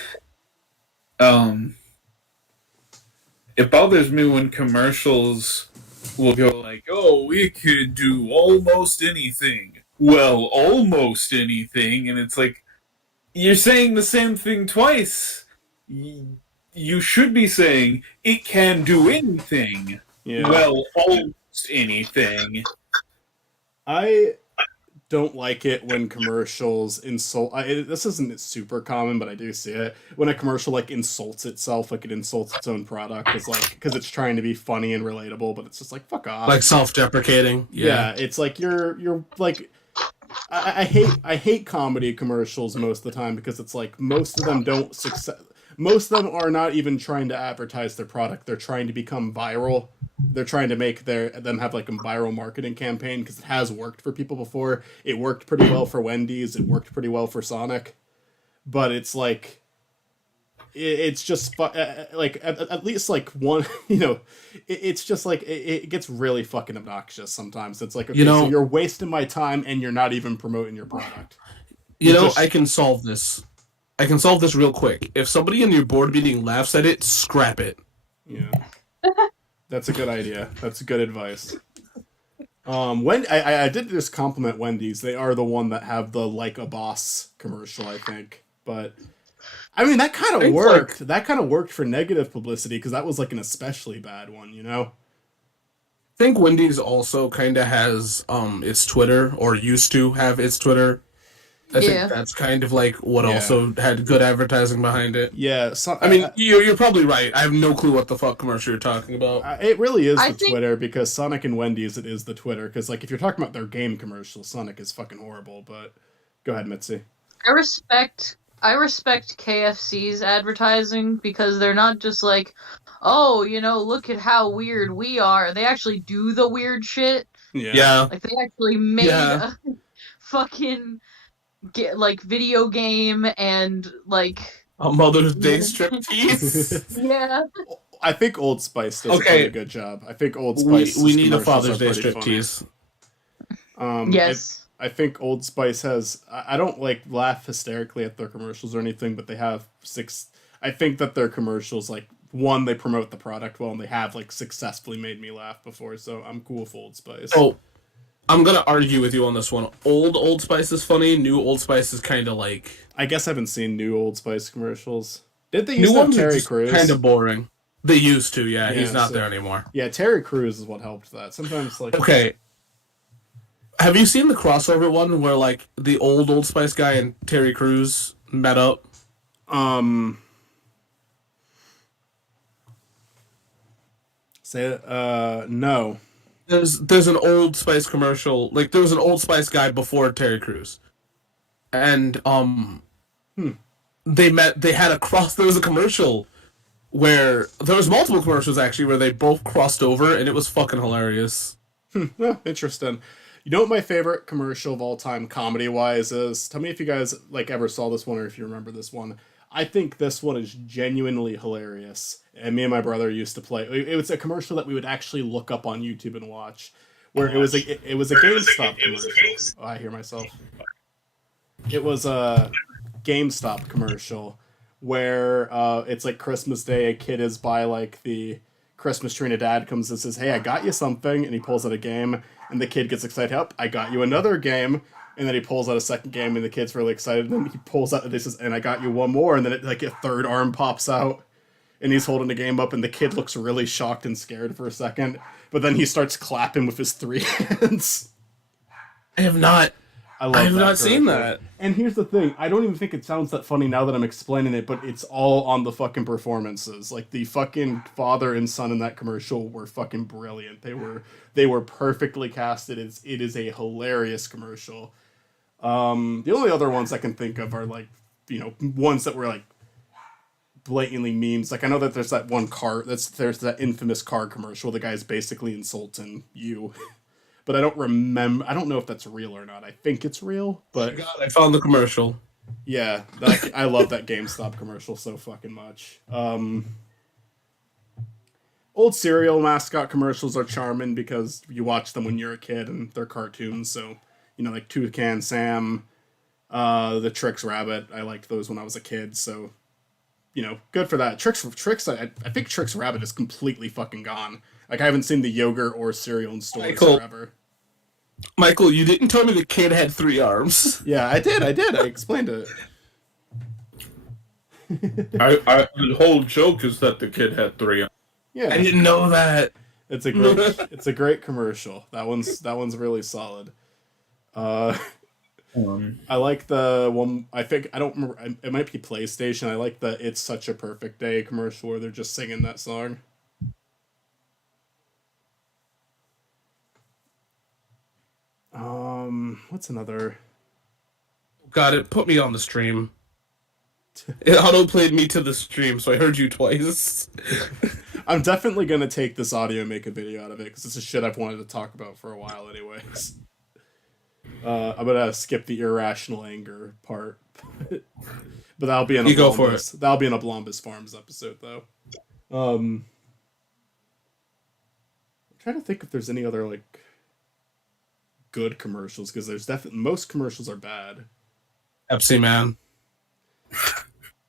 It bothers me when commercials will go like, "Oh, we could do almost anything." Well, almost anything, and it's like, you're saying the same thing twice. You should be saying, "It can do anything." Yeah. Well, almost anything. don't like it when commercials insult. This isn't super common, but I do see it when a commercial like insults itself, like it insults its own product, because it's trying to be funny and relatable, but it's just like fuck off. Like self-deprecating. Yeah, it's like you're like. I hate comedy commercials most of the time because it's like most of them don't success. Most of them are not even trying to advertise their product. They're trying to become viral. They're trying to make them have like a viral marketing campaign because it has worked for people before. It worked pretty well for Wendy's. It worked pretty well for Sonic. But it's like, it's just like at least like one, it's just like it gets really fucking obnoxious sometimes. It's like, okay, so you're wasting my time and you're not even promoting your product. I can solve this. I can solve this real quick. If somebody in your board meeting laughs at it, scrap it. Yeah. That's a good idea. That's good advice. I did just compliment Wendy's. They are the one that have the like a boss commercial, I think. But I mean, that kind of worked. That kind of worked for negative publicity because that was like an especially bad one, I think Wendy's also kind of has its Twitter, or used to have its Twitter. I think that's kind of like what also had good advertising behind it. Yeah, I mean, you're probably right. I have no clue what the fuck commercial you're talking about. It really is Twitter, because Sonic and Wendy's, it is the Twitter. Because like if you're talking about their game commercials, Sonic is fucking horrible. But go ahead, Mitzi. I respect KFC's advertising because they're not just like, oh, look at how weird we are. They actually do the weird shit. Yeah. Like they actually made a fucking video game and like a Mother's Day striptease. Yeah. I think Old Spice does a pretty good job. I think Old Spice. We need a Father's Day striptease. Yes. I think Old Spice has. I don't like laugh hysterically at their commercials or anything, but they have I think that their commercials, like, one, they promote the product well, and they have like successfully made me laugh before. So I'm cool with Old Spice. Oh. I'm gonna argue with you on this one. Old Spice is funny. New Old Spice is kind of like. I guess I haven't seen new Old Spice commercials. Did they use that Terry Crews? Kind of boring. They used to, yeah. He's not there anymore. Yeah, Terry Crews is what helped that. Sometimes like. Okay. Have you seen the crossover one where like the Old Spice guy and Terry Crews met up? Say it. No. There's an Old Spice commercial. Like there was an Old Spice guy before Terry Crews, and they met. They had there was a commercial where there was multiple commercials actually where they both crossed over, and it was fucking hilarious. Oh, interesting. You know what my favorite commercial of all time, comedy wise, is? Tell me if you guys like ever saw this one or if you remember this one. I think this one is genuinely hilarious. And me and my brother used to play. It was a commercial that we would actually look up on YouTube and watch, where it was a GameStop commercial. Oh, I hear myself. It was a GameStop commercial where it's like Christmas Day. A kid is by like the Christmas tree, and a dad comes and says, "Hey, I got you something," and he pulls out a game, and the kid gets excited. "Up, I got you another game." And then he pulls out a second game, and the kid's really excited. And then he pulls out this, and I got you one more. And then a third arm pops out, and he's holding the game up, and the kid looks really shocked and scared for a second. But then he starts clapping with his three hands. I have not seen that. And here's the thing: I don't even think it sounds that funny now that I'm explaining it, but it's all on the fucking performances. Like the fucking father and son in that commercial were fucking brilliant. They were perfectly casted. It is a hilarious commercial. The only other ones I can think of are like, ones that were like blatantly memes. Like I know that there's that one car there's that infamous car commercial. The guy's basically insulting you, but I don't know if that's real or not. I think it's real, but God, I found the commercial. Yeah, I love that GameStop commercial so fucking much. Old cereal mascot commercials are charming because you watch them when you're a kid and they're cartoons, so. Like Toucan Sam, the Trix Rabbit. I liked those when I was a kid, so, good for that. Trix. I think Trix Rabbit is completely fucking gone. Like, I haven't seen the yogurt or cereal in stores forever. Michael, you didn't tell me the kid had 3 arms. Yeah, I did. I explained it. The whole joke is that the kid had 3 arms. Yeah, I didn't know that. It's a great commercial. That one's really solid. I like the one. I think I don't remember. It might be PlayStation. I like the "It's Such a Perfect Day" commercial where they're just singing that song. What's another? Got it. Put me on the stream. It auto-played me to the stream, so I heard you twice. I'm definitely gonna take this audio and make a video out of it because it's a shit I've wanted to talk about for a while, anyways. I'm gonna skip the irrational anger part, but that'll be in a You go for Blombus. That'll be in a Blombus Farms episode, though. I'm trying to think if there's any other like good commercials because there's definitely most commercials are bad. Pepsi Man.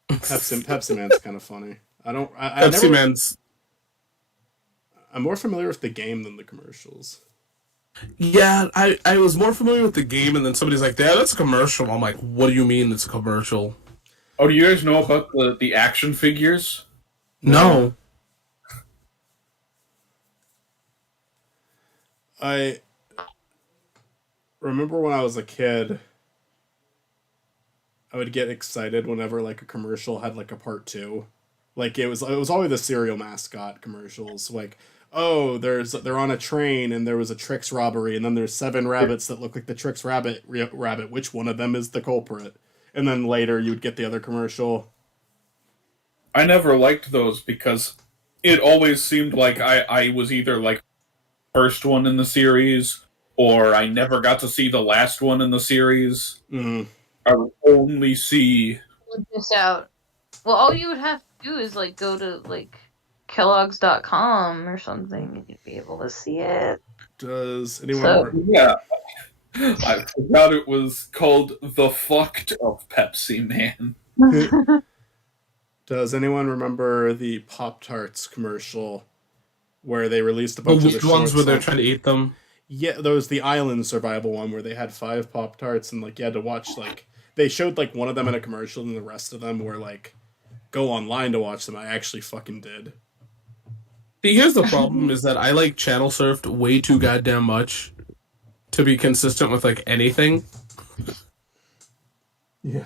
Pepsi Man's kind of funny. I Pepsi never, Man's. I'm more familiar with the game than the commercials. Yeah, I was more familiar with the game, and then somebody's like, "Yeah, that's a commercial." I'm like, "What do you mean it's a commercial?" Oh, do you guys know about the action figures? No. I remember when I was a kid, I would get excited whenever like a commercial had like a part two. Like it was always the cereal mascot commercials. Like, oh, they're on a train and there was a Trix robbery and then there's 7 rabbits that look like the Trix rabbit. Which one of them is the culprit? And then later you would get the other commercial. I never liked those because it always seemed like I was either like first one in the series or I never got to see the last one in the series. Mm. I would only see This out. Well, all you would have to do is like go to like Kellogg's.com or something and you'd be able to see it. Does anyone? So- yeah. I forgot it was called The Fucked of Pepsi Man. Does anyone remember the Pop-Tarts commercial where they released a bunch of the ones shorts where they're on- trying to eat them. Yeah, there was the island survival one where they had 5 Pop-Tarts and like you had to watch like they showed like one of them in a commercial and the rest of them were like go online to watch them. I actually fucking did. See, here's the problem: is that I like channel surfed way too goddamn much to be consistent with like anything. Yeah.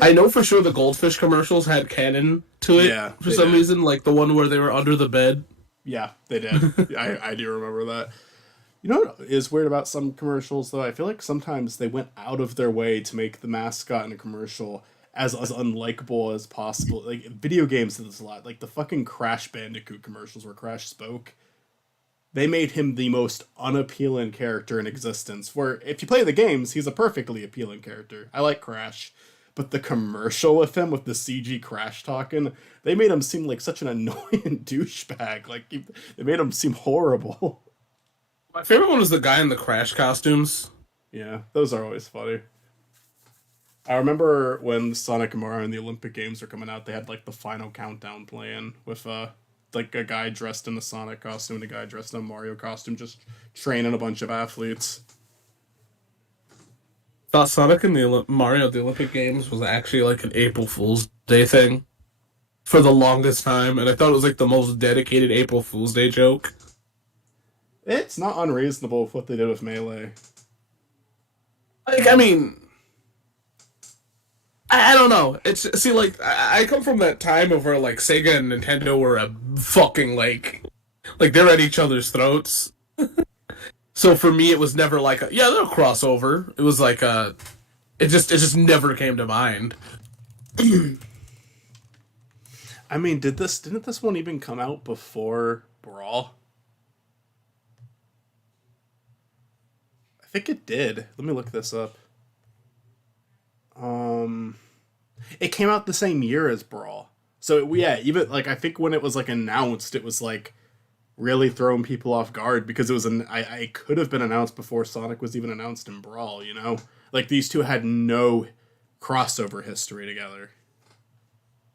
I know for sure the goldfish commercials had canon to it Yeah, for they some did. reason, like the one where they were under the bed. Yeah, they did. I do remember that. You know what is weird about some commercials though? I feel like sometimes they went out of their way to make the mascot in a commercial as unlikable as possible. Like video games did this a lot. Like the fucking Crash Bandicoot commercials where Crash spoke. They made him the most unappealing character in existence. Where if you play the games, he's a perfectly appealing character. I like Crash. But the commercial with him, with the CG Crash talking, they made him seem like such an annoying douchebag. Like, they made him seem horrible. My favorite one was the guy in the Crash costumes. Yeah, those are always funny. I remember when Sonic and Mario and the Olympic Games were coming out, they had, like, the final countdown playing with, like, a guy dressed in a Sonic costume and a guy dressed in a Mario costume just training a bunch of athletes. Thought Sonic and the Mario at the Olympic Games was actually like an April Fool's Day thing for the longest time, and I thought it was like the most dedicated April Fool's Day joke. It's not unreasonable with what they did with Melee. Like, I mean, I don't know. It's see, like I come from that time of where like Sega and Nintendo were a fucking like they're at each other's throats. So for me, it was never like a, yeah, they're a crossover. It was like a, it just never came to mind. I mean, didn't this one even come out before Brawl? I think it did. Let me look this up. It came out the same year as Brawl. So yeah, even like I think when it was like announced, it was like really throwing people off guard because it was I could have been announced before Sonic was even announced in Brawl, you know? Like these two had no crossover history together.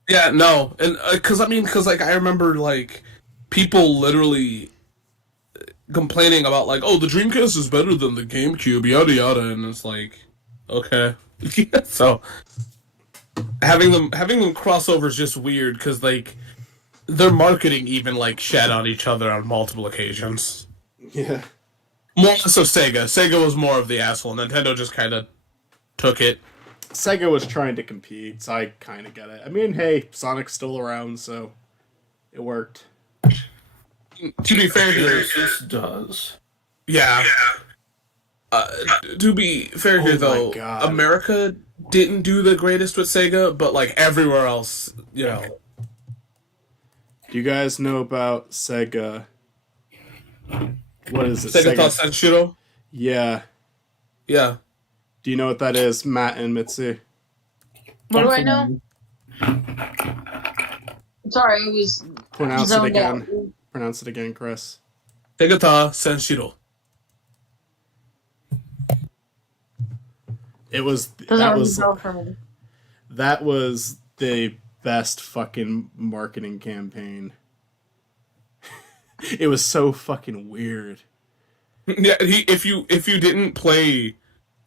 Yeah, no, and because like I remember like people literally complaining about like, oh, the Dreamcast is better than the GameCube, yada yada, and it's like, okay, so having them crossover is just weird because like their marketing even like shat on each other on multiple occasions. Yeah. More so Sega. Sega was more of the asshole. Nintendo just kind of took it. Sega was trying to compete, so I kind of get it. I mean, hey, Sonic's still around, so it worked. To be fair here, This does. yeah. To be fair here, Oh my though, God. America didn't do the greatest with Sega, but like everywhere else, you know. Do you guys know about Sega? What is it? Sega thought Senshiro? Yeah. Yeah. Do you know what that is, Matt and Mitzi? What do I know? Sorry, I was Pronounce it zoned again. out. Pronounce it again, Chris. Sega thought Senshiro. It was Doesn't that ring was a bell for me. that was the best fucking marketing campaign. It was so fucking weird. Yeah, if you didn't play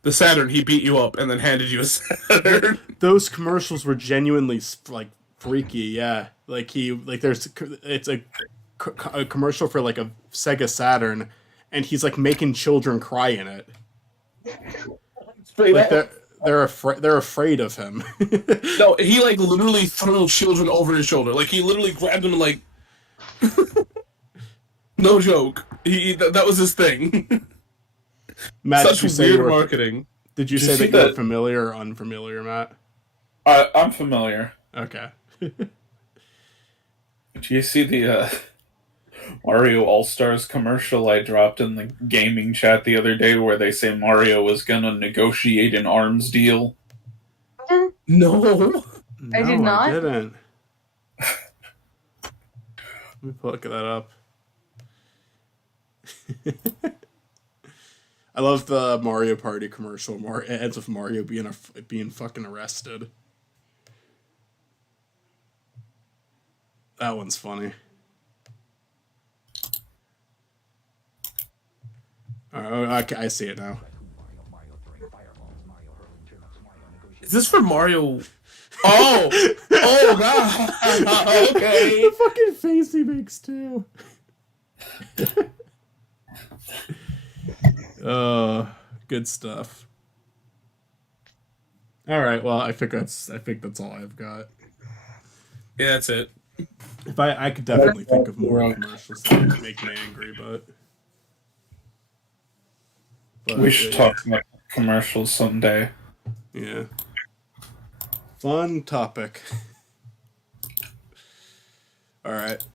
the Saturn, he beat you up and then handed you a Saturn. Those commercials were genuinely like freaky. Yeah, it's a commercial for like a Sega Saturn, and he's like making children cry in it. Like they're afraid of him. No, he like literally threw children over his shoulder. Like he literally grabbed them and like. No joke. That was his thing. Matt, Such weird marketing. Did you Did say you see that you were that- familiar or unfamiliar, Matt? I'm familiar. Okay. Do you see the Mario All Stars commercial I dropped in the gaming chat the other day where they say Mario was gonna negotiate an arms deal? No. I did not. I didn't. Let me look that up. I love the Mario Party commercial. It ends with Mario being fucking arrested. That one's funny. Okay, I see it now. Is this for Mario? Oh! Oh god! Okay. The fucking face he makes too. Good stuff. All right, well, I think that's all I've got. Yeah, that's it. If I could definitely think of more commercials that would make me angry, but We should talk about commercials someday. Yeah. Fun topic. All right.